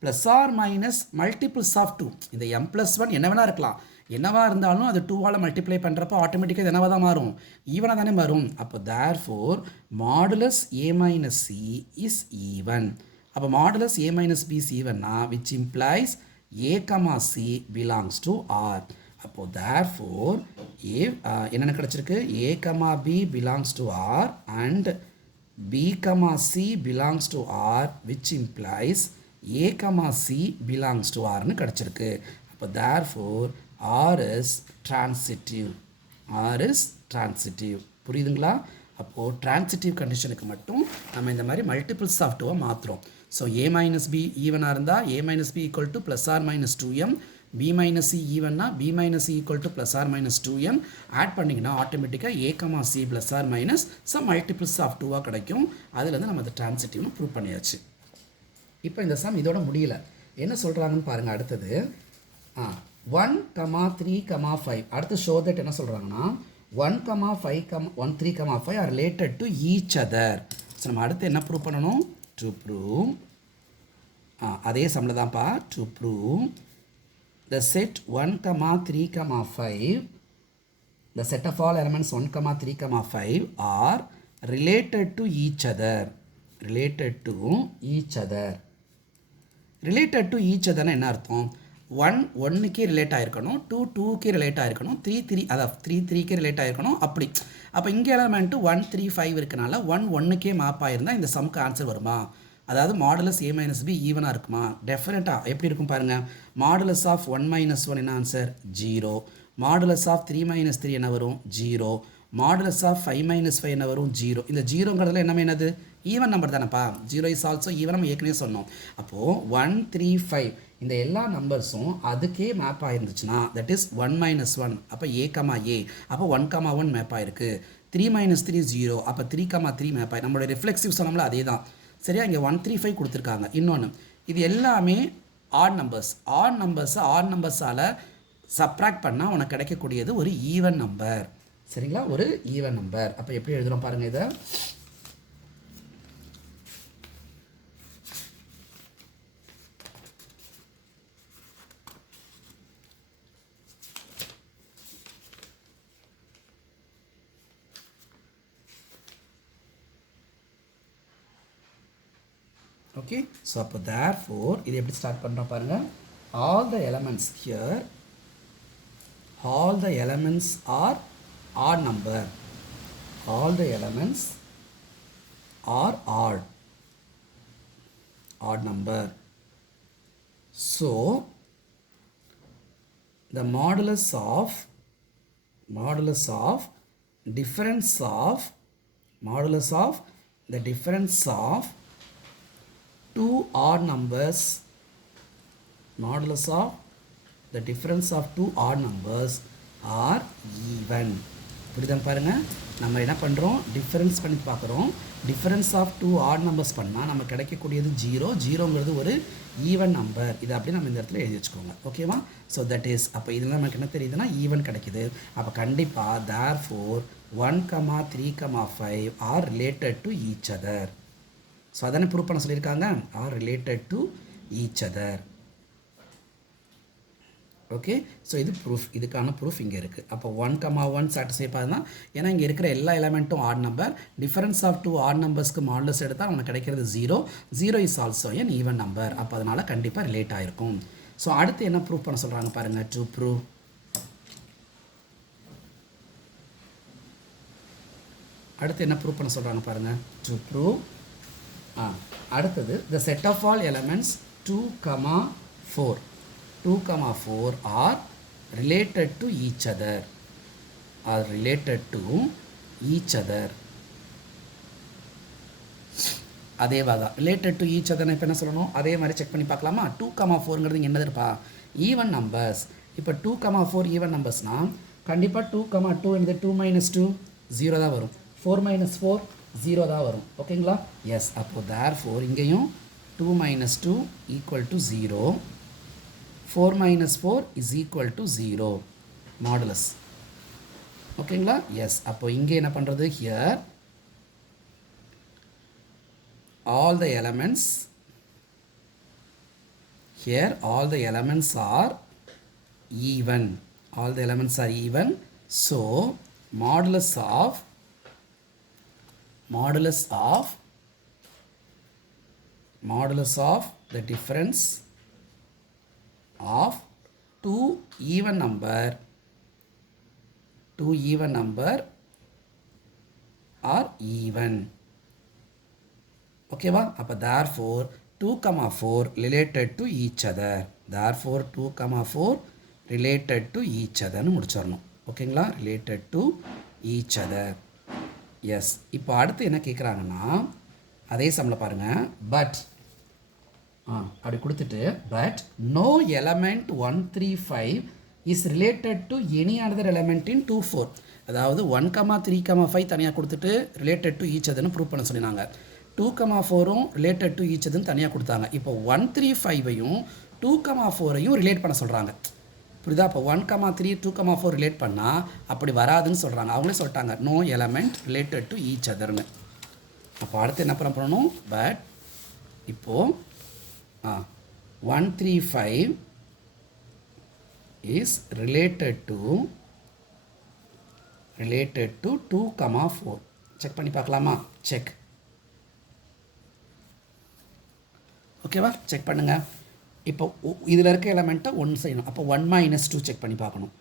plus R minus multiples of two. இந்த எம் ப்ளஸ் ஒன் என்ன வேணா இருக்கலாம், என்னவா இருந்தாலும் அது டூவால் மல்டிப்ளை பண்ணுறப்போ ஆட்டோமேட்டிக்காக இது என்னவாக தான் மாறும், ஈவனாக தானே மாறும். அப்போ therefore modulus a minus c is even. அப்போ modulus a minus b is ஈவன்னா which implies a comma c belongs to R. அப்போது தேர் ஃபோர் ஏ என்னென்ன கிடச்சிருக்கு, a comma b belongs to R and b comma c belongs to r which implies a comma c belongs to r னு கிடச்சிருக்கு. அப்போ therefore r is transitive. r is transitive. புரியுதுங்களா? அப்போது transitive கண்டிஷனுக்கு மட்டும் நம்ம இந்த மாதிரி மல்டிபிள்ஸ் ஆஃப் டூவை மாற்றுறோம். ஸோ a மைனஸ் பி ஈவனாக இருந்தால் a minus b equal to plus R minus 2m, b minus c ஈவன்னா b minus c equal to plus R minus 2m add பண்ணிங்கன்னா ஆட்டோமேட்டிக்காக a comma c plus R minus some multiples of டூவாக கிடைக்கும். அதுலேருந்து நம்ம அதை டிரான்சிட்டிவ்னு prove பண்ணியாச்சு. இப்போ இந்த சம் இதோட முடியல, என்ன சொல்கிறாங்கன்னு பாருங்கள். அடுத்தது 1, 3, 5. அடுத்து ஷோ தட் என்ன சொல்கிறாங்கன்னா 1, 5, 1, 3, 5 are related to each other. So நம்ம அடுத்து என்ன ப்ரூவ் பண்ணணும், டு ப்ரூவ் அதே சம்மில் தான்ப்பா, to prove the set 1, 3, 5, the set of all elements 1, 3, 5 are related to each other. Related to each other. Related to each other என்ன அர்த்தம், 1 1க்கு ரிலேட் ஆகிருக்கணும், 2 2க்கு ரிலேட் ஆகிருக்கணும், 3 3 அதாவது 3 3க்கு ரிலேட் ஆகிருக்கணும். அப்படி அப்போ இங்கே எலமெண்ட்டு 1 3 5 இருக்கனால 1 1க்கே மேப் ஆகிருந்தால் இந்த சம்க்கு ஆன்சர் வருமா, அதாவது மாடுலஸ் ஏ மைனஸ் பி ஈவனாக இருக்குமா? டெஃபினட்டாக எப்படி இருக்கும் பாருங்கள். மாடுலஸ் ஆஃப் 1 மைனஸ் 1 என்ன ஆன்சர், 0. மாடுலஸ் ஆஃப் 3 மைனஸ் 3 என்ன வரும், 0. மாடுலஸ் ஆஃப் 5 மைனஸ் 5 என்ன வரும், 0. இந்த 0ங்கிறதுல என்னமே என்னது, ஈவன் நம்பர் தானேப்பா. 0 இஸ் ஆல்சோ ஈவன், நம்ம ஏற்கனவே சொன்னோம். அப்போது 1 3 5 இந்த எல்லா நம்பர்ஸும் அதுக்கே மேப் ஆகிருந்துச்சுன்னா தட் இஸ் 1 மைனஸ் 1, அப்போ ஏ கமா ஏ, அப்போ 1 1 மேப் ஆகிருக்கு. 3 மைனஸ் 3 0, அப்போ 3 3 மேப் ஆகி நம்மளோட ரிஃப்ளெக்சிவ் சொன்னோம்ல அதே தான். சரியா, இங்கே 1 3 5 கொடுத்துருக்காங்க. இன்னொன்று இது எல்லாமே ஆட் நம்பர்ஸ். ஆட் நம்பர்ஸால் சப்ராக்ட் பண்ணால் உனக்கு கிடைக்கக்கூடியது ஒரு ஈவன் நம்பர். சரிங்களா, ஒரு ஈவன் நம்பர். அப்போ எப்படி எழுதுகிறோம் பாருங்கள் இதை. Okay, so அப்போ therefore இது எப்படி ஸ்டார்ட் பண்ணுறோம் பாருங்கள். all the elements here, all the elements are odd number. all the elements are odd number. So the modulus of difference of two odd numbers, modulus of the difference of two odd numbers are even. புரியுதா பாருங்க, நம்ம என்ன பண்ணுறோம், difference பண்ணி பார்க்குறோம். Difference of two odd numbers பண்ணால் நம்ம கிடைக்கக்கூடியது 0. 0ங்கிறது ஒரு ஈவன் நம்பர். இதை அப்படி நம்ம இந்த இடத்துல எழுதி வச்சுக்கோங்க. ஓகேவா? ஸோ தட் இஸ் அப்போ இதில் நமக்கு என்ன தெரியுதுன்னா ஈவன் கிடைக்குது. அப்போ கண்டிப்பாக therefore 1, 3, 5 are related to each other. So அதானே ப்ரூவ் பண்ண சொல்லியிருக்காங்க, are related to each other. Okay, so இது ப்ரூஃப், இதுக்கான ப்ரூஃப் இங்கே இருக்குது. அப்போ 1, 1 சாட்டிஸ்ஃபை தான், ஏன்னா இங்கே இருக்கிற எல்லா எலமெண்ட்டும் odd number. Difference of two odd நம்பர்ஸ்க்கு மாடலஸ் எடுத்தால் நமக்கு கிடைக்கிறது 0. 0 is also an even number. அப்போ அதனால் கண்டிப்பாக ரிலேட் ஆகிருக்கும். ஸோ அடுத்து என்ன ப்ரூவ் பண்ண சொல்கிறாங்க பாருங்கள், டு ப்ரூவ். அடுத்து என்ன ப்ரூவ் பண்ண சொல்கிறாங்க பாருங்கள், டு ப்ரூவ். அடுத்தது the set of all elements 2, 4 are related to each other. அதே வாதா ரிலேட்டட் டு ஈச் அதர். இப்போ என்ன சொல்லணும், அதே மாதிரி செக் பண்ணி பார்க்கலாமா. 2, 4ங்கிறது இங்கே என்னது இருப்பா, ஈவன் நம்பர்ஸ். இப்போ 2, 4 ஈவன் நம்பர்ஸ்னால் கண்டிப்பாக 2, 2 என்னது 2 மைனஸ் 2 0 தான் வரும். 4 மைனஸ் 4 0 தான் வரும். ஓகேங்களா? எஸ். அப்போது therefore இங்கேயும் 2 minus 2 equal to 0, 4 minus 4 is equal to 0 modulus. ஓகேங்களா? எஸ். அப்போ இங்கே என்ன பண்ணுறது, here all the elements here all the elements are even. All the elements are even. So modulus of the difference of two even number are even. Okay va? அப்போ therefore 2, 4 related to each other. Therefore 2, 4 related to each other னு முடிச்சிடணும். ஓகேங்களா? related to each other. Yes. இப்போ அடுத்து என்ன கேட்குறாங்கன்னா அதே சம்மில் பாருங்கள். பட் அப்படி கொடுத்துட்டு but no element 1, 3, 5 is related to any other element in 2, 4. அதாவது 1, 3, 5 தனியாக கொடுத்துட்டு related to each otherனு ப்ரூவ் பண்ண சொல்லினாங்க. 2, 4ம் related to each otherனு தனியாக கொடுத்தாங்க. இப்போ 1, 3, 5ஐயும் 2, 4ஐயும் ரிலேட் பண்ண சொல்கிறாங்க. புரியுதா? அப்போ 1, 3, 2, 4 ரிலேட் பண்ணால் அப்படி வராதுன்னு சொல்கிறாங்க. அவங்களே சொல்லிட்டாங்க no element related to each அதர்னு. அப்போ அடுத்து என்ன பண்ணணும்? பட் இப்போது 1, 3, 5 is related to 2, 4. செக் பண்ணி பார்க்கலாமா? செக். ஓகேவா? செக் பண்ணுங்கள். இப்போ இதில் இருக்க எலமெண்ட்டை 1 செய்யணும். அப்போ 1 - 2 செக் பண்ணி பார்க்கணும்.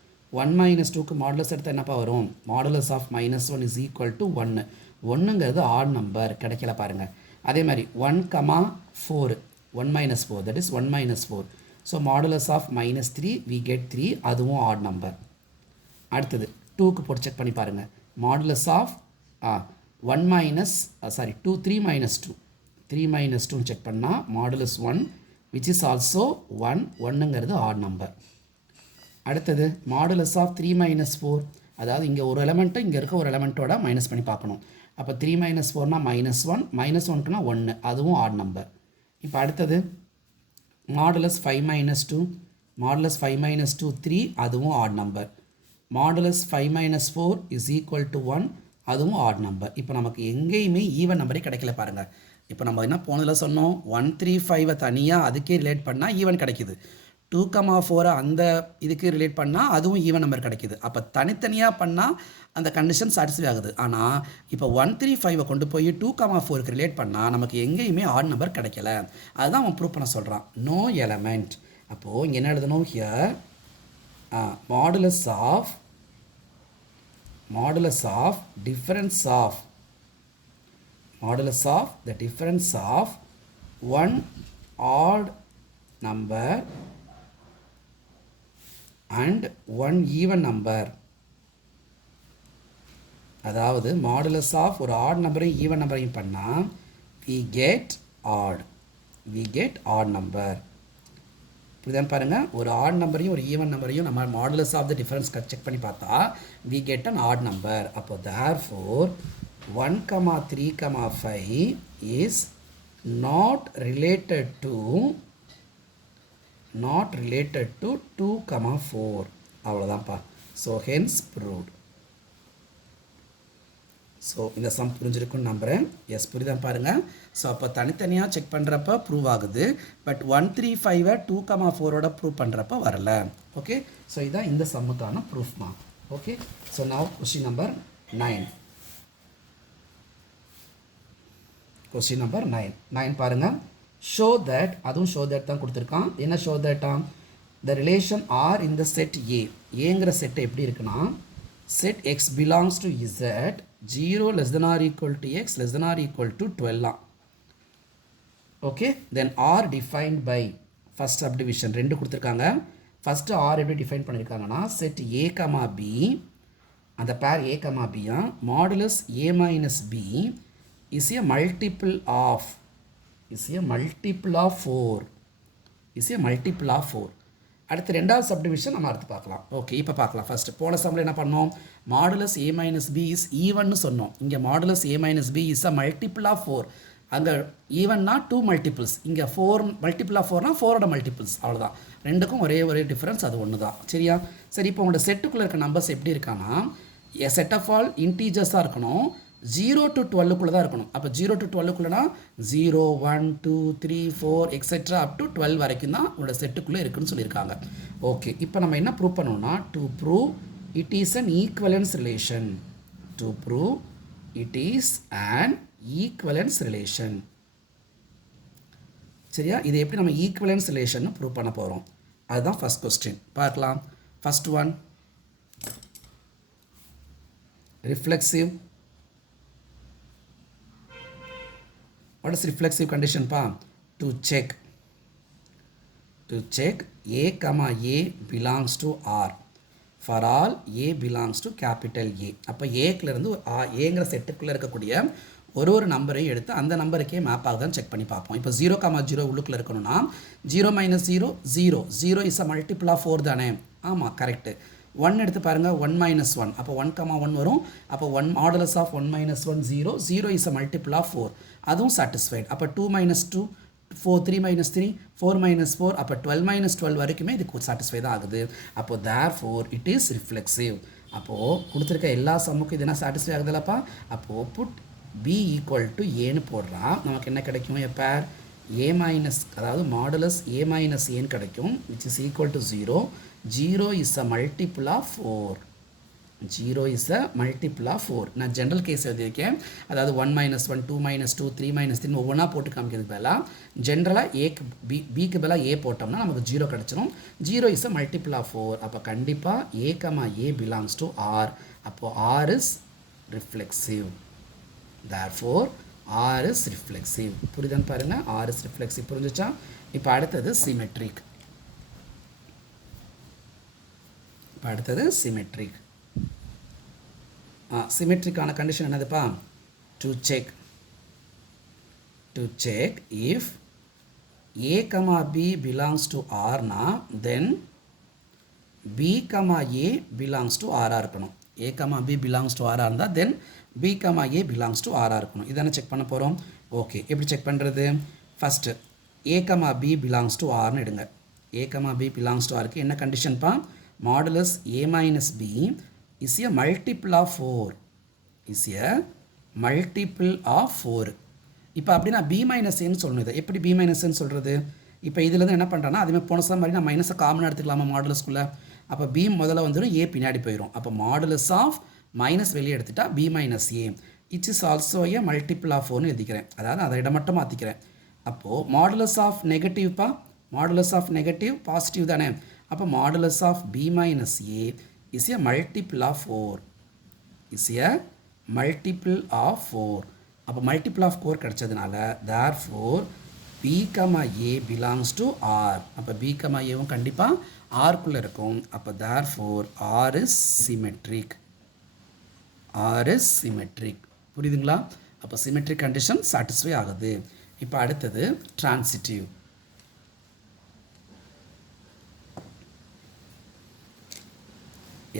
1 - 2க்கு மாடுலஸ் எடுத்தால் என்னப்பா வரும்? Modulus of -1 is equal to 1. 1ங்கிறது ஆட் நம்பர், கிடைக்கல பாருங்கள். அதே மாதிரி 1, 4 1 - 4 that is 1 - 4. So modulus of -3 we get 3, அதுவும் ஆட் நம்பர். அடுத்தது 2க்கு போட்டு செக் பண்ணி பாருங்கள். மாடுலஸ் ஆஃப் 3 - 2 செக் பண்ணால் மாடுலஸ் 1 which is also 1. 1ங்கிறது ஆட் நம்பர். அடுத்தது மாடுலஸ் ஆஃப் 3 - 4, அதாவது இங்கே ஒரு எலமெண்ட்டை இங்கே இருக்க ஒரு எலமெண்ட்டோட மைனஸ் பண்ணி பார்க்கணும். அப்போ 3 - 4னா -1, -1க்குனா 1, அதுவும் ஆட் நம்பர். இப்போ அடுத்தது மாடுலஸ் 5 - 2, மாடுலஸ் 5 - 2 3, அதுவும் add number. Modulus 5 - 4 is equal to 1, அதுவும் ஆட் நம்பர். இப்போ நமக்கு எங்கேயுமே ஈவன் நம்பரே கிடைக்கல பாருங்கள். இப்போ நம்ம என்ன போனதில் சொன்னோம்? 1, 3, 5 தனியாக அதுக்கே ரிலேட் பண்ணால் ஈவன் கிடைக்கிது. 2, 4 அந்த இதுக்கு ரிலேட் பண்ணால் அதுவும் ஈவன் நம்பர் கிடைக்கிது. அப்போ தனித்தனியாக பண்ணால் அந்த கண்டிஷன் சாட்டிஸ்ஃபை ஆகுது. ஆனால் இப்போ 1, 3, 5 கொண்டு போய் 2, 4க்கு ரிலேட் பண்ணால் நமக்கு எங்கேயுமே ஆட் நம்பர் கிடைக்கல. அதுதான் அவன் ப்ரூவ் பண்ண சொல்கிறான். No element. அப்போது இங்கே என்ன எழுதணும்? Here modulus of difference of the difference of one odd number and one even number. அதாவது மாடுலஸ் ஆஃப் ஒரு ஆட் நம்பரையும் ஈவன் நம்பரையும் பண்ணால் we get odd number. புரியுதான்னு பாருங்கள். ஒரு ஆட் நம்பரையும் ஒரு ஈவன் நம்பரையும் நம்ம modulus of the difference check பண்ணி பார்த்தா we get an odd number. அப்போ therefore 1, 3, 5 is not related to 2, 4. அவ்வளோதான்ப்பா. So hence proved. ஸோ இந்த சம் புரிஞ்சிருக்குன்னு நம்புகிறேன். எஸ், புரியுதான் பாருங்கள். ஸோ அப்போ தனித்தனியாக செக் பண்ணுறப்ப ப்ரூவ் ஆகுது. பட் 1, 3, 5 2, 4ஓட ப்ரூவ் பண்ணுறப்ப வரல. ஓகே. ஸோ இதுதான் இந்த சம்முக்கான ப்ரூஃப்மா. Okay. So now question number 9. Question number 9 பாருங்கள். ஷோ தட், அதுவும் ஷோ தட் தான் கொடுத்துருக்கான். என்ன ஷோ தட்டா? த ரிலேஷன் ஆர் இந்த செட் ஏங்கிற செட் எப்படி இருக்குன்னா, set X belongs to Z 0 less than or equal to x less than or equal to 12. Okay. Then R defined by first subdivision 2 கொடுத்துருக்காங்க. First R எப்படி define பண்ணியிருக்காங்கன்னா, set a comma b, அந்த pair a comma பியா modulus a minus b is a multiple of 4. அடுத்து ரெண்டாவது subdivision நம்ம அடுத்து பார்க்கலாம். ஓகே, இப்போ பார்க்கலாம். ஃபர்ஸ்ட் போன சம்மில் என்ன பண்ணோம்? Modulus a minus b is ஈவன்னு சொன்னோம். இங்கே modulus a minus b is a multiple of 4. அங்கே ஈவன்னா 2 மல்டிபிள்ஸ், இங்கே 4 மல்டிபிள் ஆஃப் 4னா 4ஓட மல்டிபிள்ஸ். அவ்வளோதான். ரெண்டுக்கும் ஒரே டிஃப்ரென்ஸ், அது ஒன்று தான். சரியா? சரி, இப்போ உங்களோட செட்டுக்குள்ளே இருக்க நம்பர்ஸ் எப்படி இருக்கான்னா, செட் ஆஃப் ஆல் இன்டீஜர்ஸாக இருக்கணும். 0 to 12 தான் இருக்கணும். அப்போ 0 to 12 0 1 2 3 4 எக்ஸெட்ரா அப் டு 12 வரைக்கும் தான் உங்களோட செட்டுக்குள்ளே இருக்குன்னு சொல்லியிருக்காங்க. ஓகே, இப்போ நம்ம என்ன ப்ரூவ் பண்ணணும்னா to prove it is an equivalence relation. To prove it is an equivalence relation. சரியா, இது எப்படி நம்ம ஈக்குவலன்ஸ் ரிலேஷன் ப்ரூவ் பண்ண போகிறோம், அதுதான் ஃபர்ஸ்ட் கொஸ்டின். பார்க்கலாம். First one, reflexive. What is reflexive condition pa? To check A comma A belongs to R for all A belongs to capital A. அப்போ ஏக்குள்ள இருந்து ஏங்கிற செட்டுக்குள்ளே இருக்கக்கூடிய ஒரு நம்பரையும் எடுத்து அந்த நம்பருக்கே மேப் ஆகுதான்னு செக் பண்ணி பார்ப்போம். இப்போ 0,0 உள்ளுக்குள்ளே இருக்கணும்னா 0 - 0 0 0 இஸ் அ மல்டிபிள் ஆஃப் 4 தானே? ஆமாம், கரெக்டு. 1 எடுத்து பாருங்கள், 1 - 1, அப்போ 1,1 வரும். அப்போ 1 modulus of 1 - 1 0 0 is a multiple of 4, அதுவும் சாட்டிஸ்ஃபைட். அப்போ 2 - 2 4 3 - 3 4 - 4, அப்போ 12 - 12 வரைக்குமே இதுக்கு சாட்டிஸ்ஃபை தான் ஆகுது. அப்போது therefore it is reflexive. அப்போது கொடுத்துருக்க எல்லா சம்முக்கும் இது என்ன சாட்டிஸ்ஃபை ஆகுதுல்லப்பா? அப்போது புட் b ஈக்குவல் டு ஏன்னு போடுறான். நமக்கு என்ன கிடைக்கும்? a pair a minus, அதாவது மாடுலஸ் a minus ஏன்னு கிடைக்கும், which is equal to 0. 0 is a multiple of 4. 0 is a multiple of 4. நான் ஜென்ரல் கேஸ் எழுதியிருக்கேன். அதாவது 1 - 1 2 - 2 3 - 3 ஒவ்வொன்றா போட்டு காமிக்கிறது பதிலாக ஜென்ரலாக பிக்கு பதிலாக ஏ போட்டோம்னா நமக்கு 0 கிடச்சிரும். 0 is a multiple of 4. அப்போ கண்டிப்பாக a comma a belongs to R. அப்போ R is reflexive. Therefore R is reflexive. புரியுதுன்னு பாருங்கள், R is reflexive. புரிஞ்சுச்சா? இப்போ அடுத்தது சிமெட்ரிக். அடுத்தது சிமெட்ரிக். சிமெட்ரிக்கான கண்டிஷன் என்னதுப்பா? To check if a comma b belongs to R னா தென் b comma a belongs to R இருக்கணும். a comma b belongs to R இருந்தால் தென் b comma a belongs to R இருக்கணும். இதானே செக் பண்ண போகிறோம். ஓகே, எப்படி செக் பண்ணுறது? First a comma b belongs to Rன்னு எடுங்க. a comma b belongs to Rக்கு என்ன கண்டிஷன்ப்பா? Modulus a minus b is a multiple of 4. Is a multiple of 4. இப்போ அப்படின்னா b minus a ன்னு சொல்லணும். இதை எப்படி b minus a ன்னு சொல்கிறது? இப்போ இதுலேருந்து என்ன பண்ணுறேன்னா அதுமே போன சம் மாதிரி நான் மைனஸை காமனாக எடுத்துக்கலாமா மாடுலஸ்குள்ளே? அப்போ b முதல்ல வந்துடும், a பின்னாடி போயிடும். அப்போ மாடுலஸ் ஆஃப் மைனஸ் வெளியே எடுத்துட்டா b minus a it's is also a multiple of 4ன்னு எழுதிக்கிறேன். அதாவது அதை இடம் மட்டும் மாற்றிக்கிறேன். அப்போது மாடுலஸ் ஆஃப் நெகட்டிவ்ப்பா, மாடுலஸ் ஆஃப் நெகட்டிவ் பாசிட்டிவ் தானே? அப்போ modulus of b minus a is a multiple of 4. is a multiple of 4. அப்போ multiple of 4 கிடைச்சதுனால therefore b comma a belongs to R. அப்போ b comma aவும் கண்டிப்பாக Rக்குள்ளே இருக்கும். அப்போ therefore R is symmetric. R is symmetric. புரியுதுங்களா? அப்போ symmetric condition satisfy ஆகுது. இப்போ அடுத்தது transitive.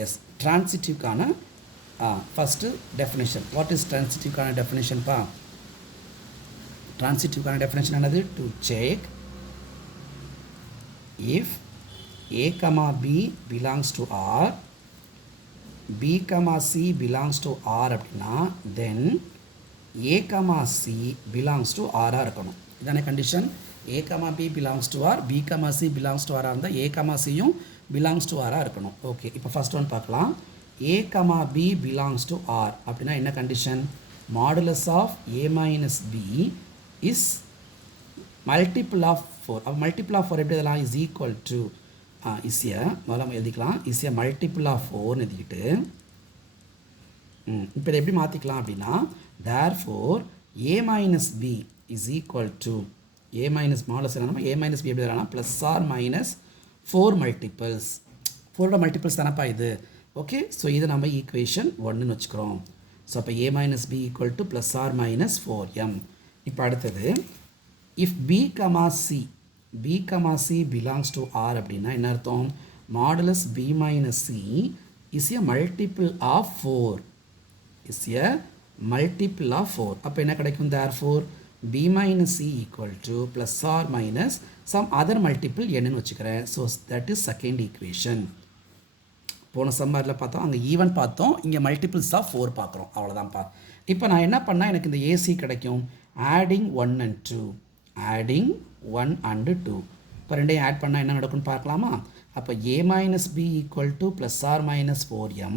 எஸ், ட்ரான்சிட்டிவ்கான ஃபஸ்ட்டு டெஃபினேஷன். வாட் இஸ் ட்ரான்சிட்டிவ்கான டெஃபினேஷன்ப்பா? ட்ரான்சிட்டிவ்கான டெஃபினேஷன் என்னது? To check if a comma b belongs to R, b comma c belongs to R அப்படின்னா தென் a comma c belongs to R இருக்கணும். இதான condition. a comma b belongs to R, b comma c belongs to R இருந்தால் a comma cயும் belongs to R இருக்கணும். Okay, இப்போ first one பார்க்கலாம். a comma b belongs to R அப்படின்னா என்ன condition? Modulus of a minus b is multiple of 4. அப்போ multiple of 4 எப்படி இதெல்லாம்? is equal to is a முதல்ல எழுதிக்கலாம். is a multiple of 4ன்னு எழுதிக்கிட்டு இப்போ இதை எப்படி மாற்றிக்கலாம் அப்படின்னா therefore a minus b is equal to a minus modulus என்னன்னா a minus b எப்படி எழுதலாம்? Plus R minus 4 multiples. 4ஓட மல்டிபிள்ஸ் தானப்பா இது. ஓகே, ஸோ இதை நம்ம ஈக்குவேஷன் 1ன்னு வச்சுக்கிறோம். ஸோ அப்போ a minus b equal to plus R minus 4m. இப்போ அடுத்தது இஃப் b comma c belongs to R அப்படின்னா என்ன அர்த்தம்? மாடுலஸ் b minus c is a multiple of 4. is a multiple of 4. அப்போ என்ன கிடைக்கும்? therefore b minus c equal to plus or minus some other multiple n வச்சுக்கிறேன். so that is second equation. போன சம்மரில் பார்த்தோம், அங்கே ஈவன் பார்த்தோம், இங்கே மல்டிபிள்ஸ் ஆஃப் 4 பார்க்குறோம். அவ்வளோதான்ப்பா. இப்போ நான் என்ன பண்ணால் எனக்கு இந்த ஏசி கிடைக்கும், ஆடிங் 1 and 2, ஆடிங் 1 and 2. இப்போ ரெண்டையும் ஆட் பண்ணால் என்ன நடக்கும்னு பார்க்கலாமா? அப்போ a minus b equal to plus or minus 4m,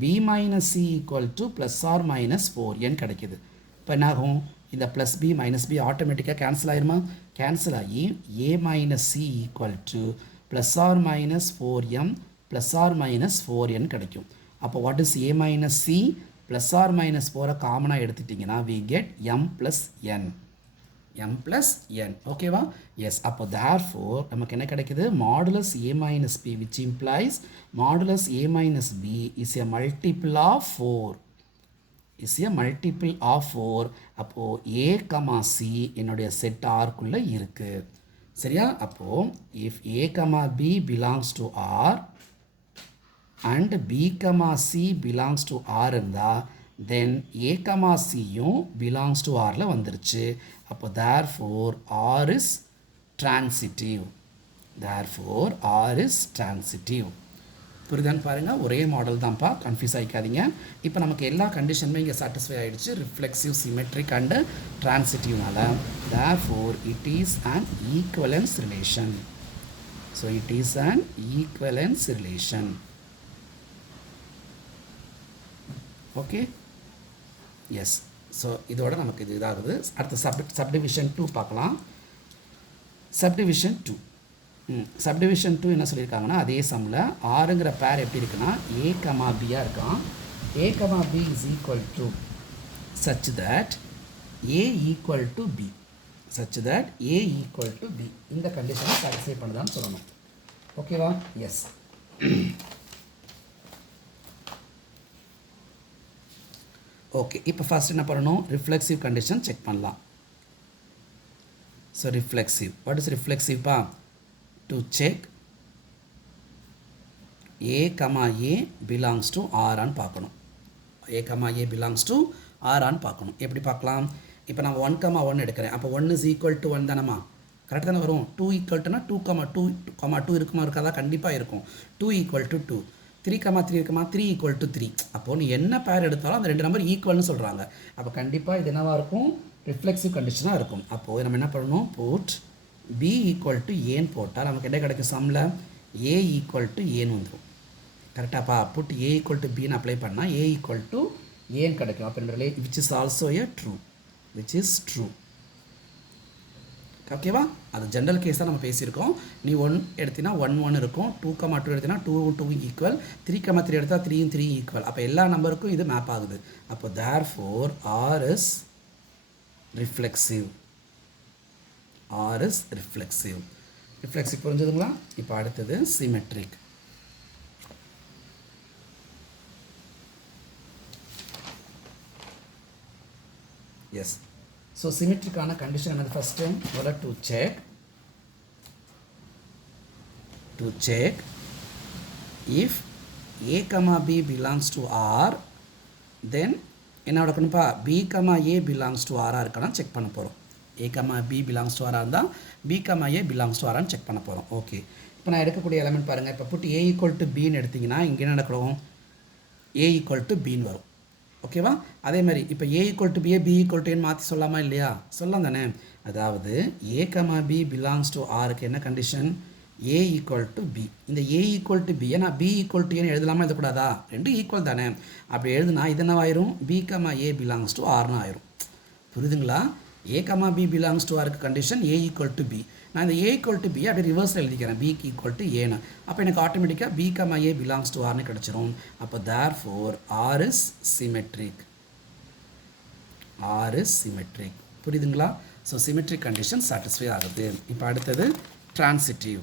b minus c equal to plus or minus 4n கிடைக்குது. இப்போ என்ன ஆகும், இந்த ப்ளஸ் பி மைனஸ் பி ஆட்டோமேட்டிக்காக கேன்சல் ஆயிருமா? கேன்சல் ஆகி a minus c equal to plus or minus 4m plus or minus 4n கிடைக்கும். அப்போ what is a minus c? plus or minus 4 காமனாக எடுத்துட்டிங்கன்னா we get m plus n. m plus n. ஓகேவா? S. அப்போ therefore நமக்கு என்ன கிடைக்குது? modulus a minus b which implies modulus a minus b is a multiple of 4. is a multiple of 4. அப்போது a, c என்னுடைய set ஆர்க்குள்ளே இருக்குது. சரியா? அப்போது if a, b belongs to R and b, c belongs to R இருந்தால் then a, cயும் belongs to Rல வந்துருச்சு. அப்போ therefore R is transitive. therefore R is transitive. புரியுதான்னு பாருங்கள், ஒரே மாடல் தான்ப்பா, கன்ஃபியூஸ் ஆகிக்காதீங்க. இப்போ நமக்கு எல்லா கண்டிஷனுமே இங்கே சாட்டிஸ்ஃபை ஆகிடுச்சு, ரிஃப்ளெக்சிவ், சிமெட்ரிக் அண்டு டிரான்சிட்டிவ்னால. therefore it is an equivalence relation. so it is an equivalence relation. Okay, yes. So இதோட நமக்கு இது இதாகுது. அடுத்த சப்டிவிஷன் 2 பார்க்கலாம். சப்டிவிஷன் 2. சப்டிவிஷன் 2 என்ன சொல்லியிருக்காங்கன்னா, அதே சம்மில் ஆறுங்கிற பேர் எப்படி இருக்குன்னா a, bயாக இருக்கான். a, b is equal to such that a equal to b. such that a equal to b. இந்த கண்டிஷனை சாட்டிஸ்ஃபை பண்ணுதான்னு சொல்லணும். ஓகேவா? எஸ். ஓகே, இப்போ ஃபர்ஸ்ட் என்ன பண்ணணும், ரிஃப்ளெக்சிவ் கண்டிஷன் செக் பண்ணலாம். ஸோ ரிஃப்ளெக்சிவ், வாட் இஸ் ரிஃப்ளெக்சிவ்ப்பா? to check a, a belongs to R ஆன்னு பார்க்கணும். a, a belongs to R ஆன்னு பார்க்கணும். எப்படி பார்க்கலாம்? இப்போ நான் 1, 1 எடுக்கிறேன். அப்போ 1 is equal to 1 தானம்மா? கரெக்டாக தானே வரும். 2 equal to 2, இருக்குமா இருக்காதா? கண்டிப்பாக இருக்கும். 2 equal to 2, 3, 3 இருக்குமா? 3 equal to 3. அப்போது நீ என்ன பேர் எடுத்தாலும் அந்த ரெண்டு நம்பர் ஈக்குவல்னு சொல்கிறாங்க. அப்போ கண்டிப்பாக இது என்னவாக இருக்கும்? ரிஃப்ளெக்சிவ் கண்டிஷனாக இருக்கும். அப்போது நம்ம என்ன பண்ணணும், புட் b equal to ஏன்னு போட்டால் நமக்கு என்ன கிடைக்கும்? சம்மில் a equal to ஏன்னு வந்துடும். கரெக்டாப்பா? புட் a equal to bன்னு அப்ளை பண்ணால் a equal to ஏன்னு கிடைக்கும். அப்போ which is also a true. which is true. ஓகேவா? அது ஜென்ரல் கேஸ் தான் நம்ம பேசியிருக்கோம். நீ 1 எடுத்தினா 1, 1 இருக்கும். 2, 2 எடுத்தினா 2, 2 ஈக்குவல். 3, 3 எடுத்தால் 3, 3 ஈக்குவல். அப்போ எல்லா நம்பருக்கும் இது மேப் ஆகுது. அப்போ therefore R is reflexive. R is reflexive. Reflexive புரிஞ்சுதுங்களா? இப்போ அடுத்தது சிமெட்ரிக். எஸ். ஸோ சிமெட்ரிக்கான கண்டிஷன் என்னது? ஃபஸ்ட்டு முதல்ல to check if a, b belongs to R, then என்ன நடக்கணும்ப்பா? b, a belongs to R இருக்கான்னு செக் பண்ண போகிறோம். a, b belongs to R இருந்தால் b, a belongs to R check பண்ண போகிறோம். Okay, இப்போ நான் எடுக்கக்கூடிய எலமெண்ட் பாருங்கள். இப்போ புட்டு a equal to bன்னு எடுத்திங்கன்னா இங்கே என்ன நடக்கிறோம்? a equal to bன்னு வரும். ஓகேவா? அதே மாதிரி இப்போ a equal to b, b equal to n மாற்றி சொல்லாமா இல்லையா? சொல்லலாம் தானே? அதாவது a, b belongs to Rக்கு என்ன condition? a equal to b. இந்த a equal to b ஏன்னா b equal to n எழுதலாமா எழுதக்கூடாதா? ரெண்டு ஈக்குவல் தானே. அப்படி எழுதுனா இது என்னவாயிரும்? b, a belongs to Rன்னு ஆயிரும். புரியுதுங்களா? a, b belongs to Rக்கு condition a equal to b. நான் இந்த a equal to b அப்படியே ரிவர்ஸில் எழுதிக்கிறேன், b equal to aன்னு. அப்போ எனக்கு ஆட்டோமேட்டிக்காக b, a belongs to Rன்னு கிடச்சிரும். அப்போ therefore R is symmetric. R is symmetric. புரியுதுங்களா? ஸோ சிமெட்ரிக் கண்டிஷன் சாட்டிஸ்ஃபை ஆகுது. இப்போ அடுத்தது transitive.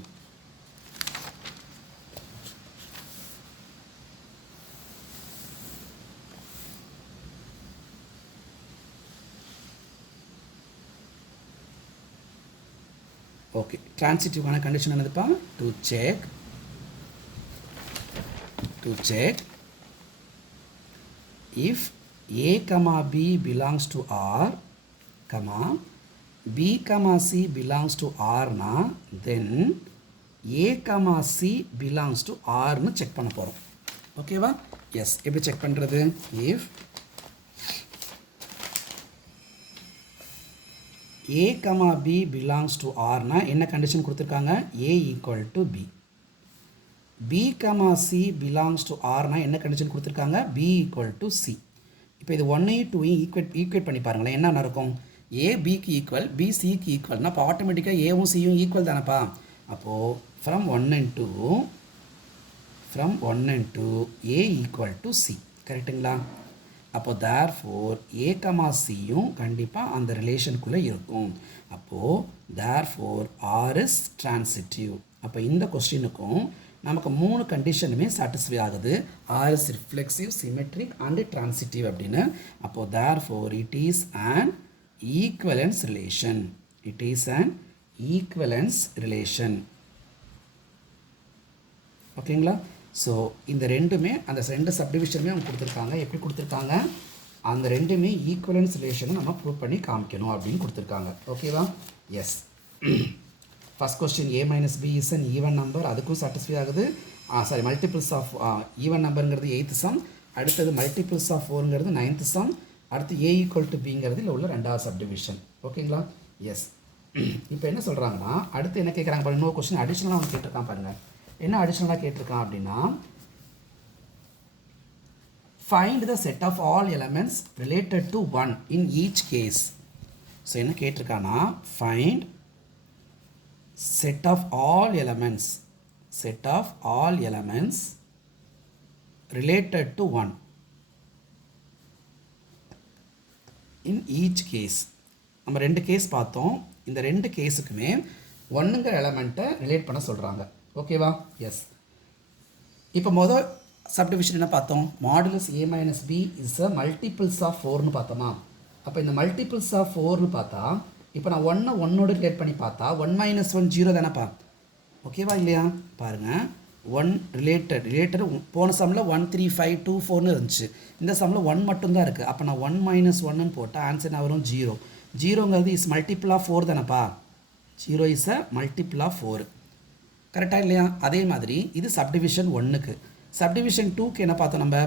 ஓகே, டிரான்சிட்டிவான கண்டிஷன் என்னதுப்பா? To check if a, b belongs to R, b, c belongs to R னா then a, c belongs to R னு check பண்ண போகிறோம். ஓகேவா? எஸ். எப்படி செக் பண்ணுறது? If A, B belongs to Rனா என்ன கண்டிஷன் கொடுத்துருக்காங்க? A equal to B. B, C belongs to Rனா என்ன கண்டிஷன் கொடுத்துருக்காங்க? B equal to C. இப்போ இது 1ஐயும் 2ஐயும் ஈக்குவேட் பண்ணி பாருங்களேன். என்ன நடக்கும்? A Bக்கு ஈக்குவல், B Cக்கு ஈக்குவல்னா அப்போ ஆட்டோமேட்டிக்காக Aவும் Cயும் ஈக்குவல் தானப்பா. அப்போது from 1 and 2 A equal to C. கரெக்டுங்களா? அப்போ therefore A, Cயும் கண்டிப்பாக அந்த ரிலேஷனுக்குள்ளே இருக்கும். அப்போது therefore R is transitive. அப்போ இந்த கொஸ்டினுக்கும் நமக்கு 3 கண்டிஷனுமே சாட்டிஸ்ஃபை ஆகுது. R is reflexive, symmetric and transitive அப்படின்னு. அப்போது therefore it is an equivalence relation. It is an equivalence relation. ஓகேங்களா? ஸோ இந்த ரெண்டுமே அந்த ரெண்டு சப்டிவிஷனுமே அவங்க கொடுத்துருக்காங்க. எப்படி கொடுத்துருக்காங்க? அந்த ரெண்டுமே ஈக்குவலன்ஸ் ரிலேஷனை நம்ம ப்ரூவ் பண்ணி காமிக்கணும் அப்படின்னு கொடுத்துருக்காங்க. ஓகேவா? Yes. First question A minus B is an even number, அதுக்கும் சாட்டிஸ்ஃபை ஆகுது. மல்டிபிள்ஸ் ஆஃப் ஈவன் நம்பருங்கிறது 8th சம், அடுத்தது மல்டிபிள்ஸ் ஆஃப் 4ங்கிறது 9th சம், அடுத்து A equal to Bங்கிறது இல்லை உள்ள ரெண்டாவது சப்டிவிஷன். ஓகேங்களா? எஸ். இப்போ என்ன சொல்கிறாங்கன்னா அடுத்து என்ன கேட்குறாங்க பாருங்க, இன்னொரு கொஸ்டின் அடிஷ்னலாக அவங்க கேட்டிருக்கான் பாருங்கள். என்ன அடிஷ்னலாக கேட்டிருக்கான் அப்படின்னா find the set of all elements related to 1 in each case. So என்ன கேட்டிருக்கான்னா find set of all elements related to 1 in each case. நம்ம ரெண்டு கேஸ் பார்த்தோம். இந்த ரெண்டு கேஸுக்குமே ஒன்றுங்கிற எலமெண்ட்டை ரிலேட் பண்ண சொல்கிறாங்க. ஓகேவா? எஸ். இப்போ மொதல் சப்டிவிஷன் என்ன பார்த்தோம்? Modulus A minus B is a multiples of 4னு பார்த்தோமா? அப்போ இந்த மல்டிபிள்ஸ் ஆஃப் 4னு பார்த்தா இப்போ நான் ஒன்னோடு ரிலேட் பண்ணி பார்த்தா 1 minus 1 0 தானேப்பா. ஓகேவா இல்லையா? பாருங்கள், 1 ரிலேட்டட் போன சம்மில் 1 3 5 2 4னு இருந்துச்சு. இந்த சம்மில் 1 மட்டும்தான் இருக்குது. அப்போ நான் 1 minus 1ன்னு போட்டால் ஆன்சர் என்ன வரும்? 0. 0ங்கிறது இஸ் மல்டிபிள் ஆஃப் 4 தானேப்பா. 0 இஸ் அ மல்டிபிள் ஆஃப் 4. கரெக்டாக இல்லையா? அதே மாதிரி இது சப்டிவிஷன் 1க்கு. சப்டிவிஷன் 2க்கு என்ன பார்த்தோம்? நம்ம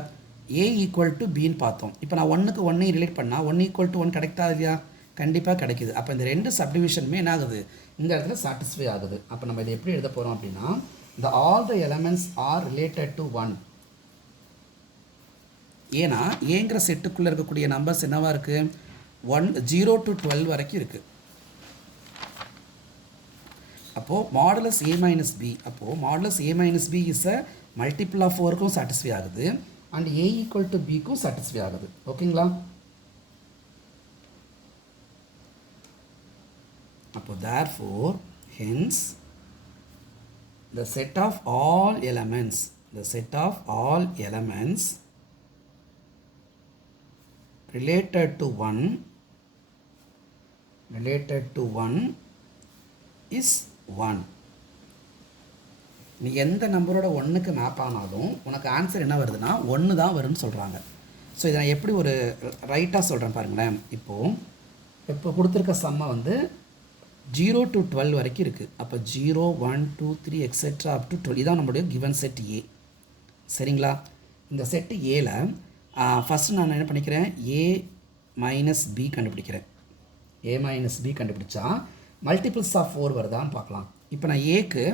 A equal to Bன்னு பார்த்தோம். இப்போ நான் 1க்கு 1ஐயும் ரிலேட் பண்ணால் 1 equal to 1 கிடைக்குதா இல்லையா? கண்டிப்பாக கிடைக்குது. அப்போ இந்த ரெண்டு சப்டிவிஷனுமே என்ன ஆகுது? இந்த இடத்துல சாட்டிஸ்ஃபை ஆகுது. அப்போ நம்ம இதை எப்படி எழுத போகிறோம் அப்படின்னா the all the elements are related to 1. ஏன்னா ஏங்கிற செட்டுக்குள்ளே இருக்கக்கூடிய நம்பர்ஸ் என்னவா இருக்குது? 0 to 12 வரைக்கும் இருக்குது. அப்போது மாடுலஸ் A minus B, அப்போது modulus A minus B is a multiple of 4க்கும் சாட்டிஸ்ஃபை ஆகுது அண்ட் A equal to Bக்கும் சாட்டிஸ்ஃபை ஆகுது. ஓகேங்களா? அப்போது therefore hence the set of all elements related to 1 is 1. நீ எந்த நம்பரோட 1க்கு மேப் ஆனாலும் உனக்கு ஆன்சர் என்ன வருதுன்னா 1 தான் வரும்னு சொல்கிறாங்க. ஸோ இதை நான் எப்படி ஒரு ரைட்டாக சொல்கிறேன் பாருங்களேன். இப்போ கொடுத்துருக்க சம்மை 0 to 12 வரைக்கும் இருக்குது. அப்போ 0 1 2 3 எக்ஸெட்ரா அப் டு 12 இதான் நம்மளுடைய கிவன் செட் A. சரிங்களா? இந்த செட்டு ஏல ஃபஸ்ட்டு நான் என்ன பண்ணிக்கிறேன்? A minus B கண்டுபிடிக்கிறேன். A minus B கண்டுபிடிச்சா மல்டிபிள்ஸ் ஆஃப் 4 வருதான்னு பார்க்கலாம். இப்போ நான் ஏக்கு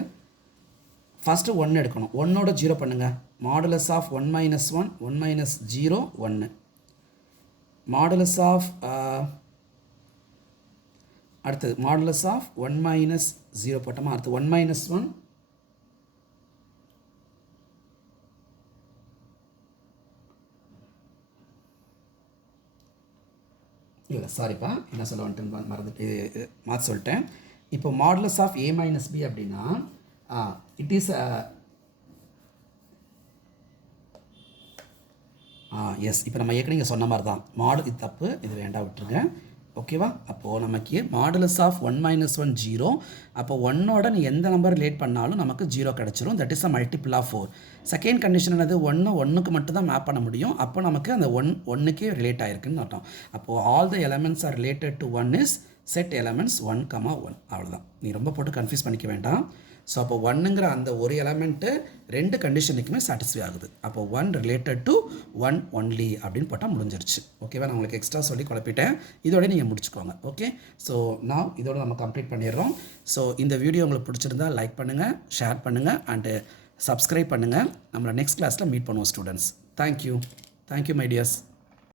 ஃபஸ்ட்டு 1 எடுக்கணும். 1ஓட 0 பண்ணுங்கள். Modulus of 1 minus 1 1 minus 0 1. Modulus of அடுத்தது மாடுலஸ் ஆஃப் 1 minus 0 போட்டோமா? அடுத்து 1 minus 1 இல்லை சாரிப்பா, என்ன சொல்ல வந்துட்டு மறந்துட்டு மாற்ற சொல்லிட்டேன். இப்போ modulus of A minus B அப்படின்னா இட் இஸ் எஸ். இப்போ நம்ம ஏற்கனவே சொன்ன மாதிரி தான் இது தப்பு, இது வேண்டாம், விட்டுருங்க. ஓகேவா? அப்போது நமக்கு மாடுலஸ் ஆஃப் 1 minus 1 0. அப்போ 1ஓட நீ எந்த நம்பர் ரிலேட் பண்ணாலும் நமக்கு 0 கிடச்சிரும். That is a multiple of 4. Second condition என்னது? 1க்கு மட்டும் தான் மேப் பண்ண முடியும். அப்போ நமக்கு அந்த 1க்கே ரிலேட் ஆகிருக்குன்னு அர்த்தம். அப்போது all the elements R related to 1 is set elements 1, 1. அவ்வளோதான். நீ ரொம்ப போட்டு கன்ஃபியூஸ் பண்ணிக்க வேண்டாம். ஸோ அப்போ ஒன்னுங்கிற அந்த ஒரு எலமெண்ட்டு ரெண்டு கண்டிஷனுக்குமே சாட்டிஸ்ஃபை ஆகுது. அப்போ one related to one only அப்படின்னு போட்டால் முடிஞ்சிருச்சு. ஓகேவா, நான் உங்களுக்கு எக்ஸ்ட்ரா சொல்லி குழப்பிட்டேன். இதோட நீங்கள் முடிச்சுக்கோங்க. ஓகே, ஸோ நான் இதோட நம்ம கம்ப்ளீட் பண்ணிடுறோம். ஸோ இந்த வீடியோ உங்களுக்கு பிடிச்சிருந்தா லைக் பண்ணுங்கள், ஷேர் பண்ணுங்கள் அண்டு சப்ஸ்கிரைப் பண்ணுங்கள். நம்மளை நெக்ஸ்ட் கிளாஸில் மீட் பண்ணுவோம் ஸ்டூடெண்ட்ஸ். Thank you my tears.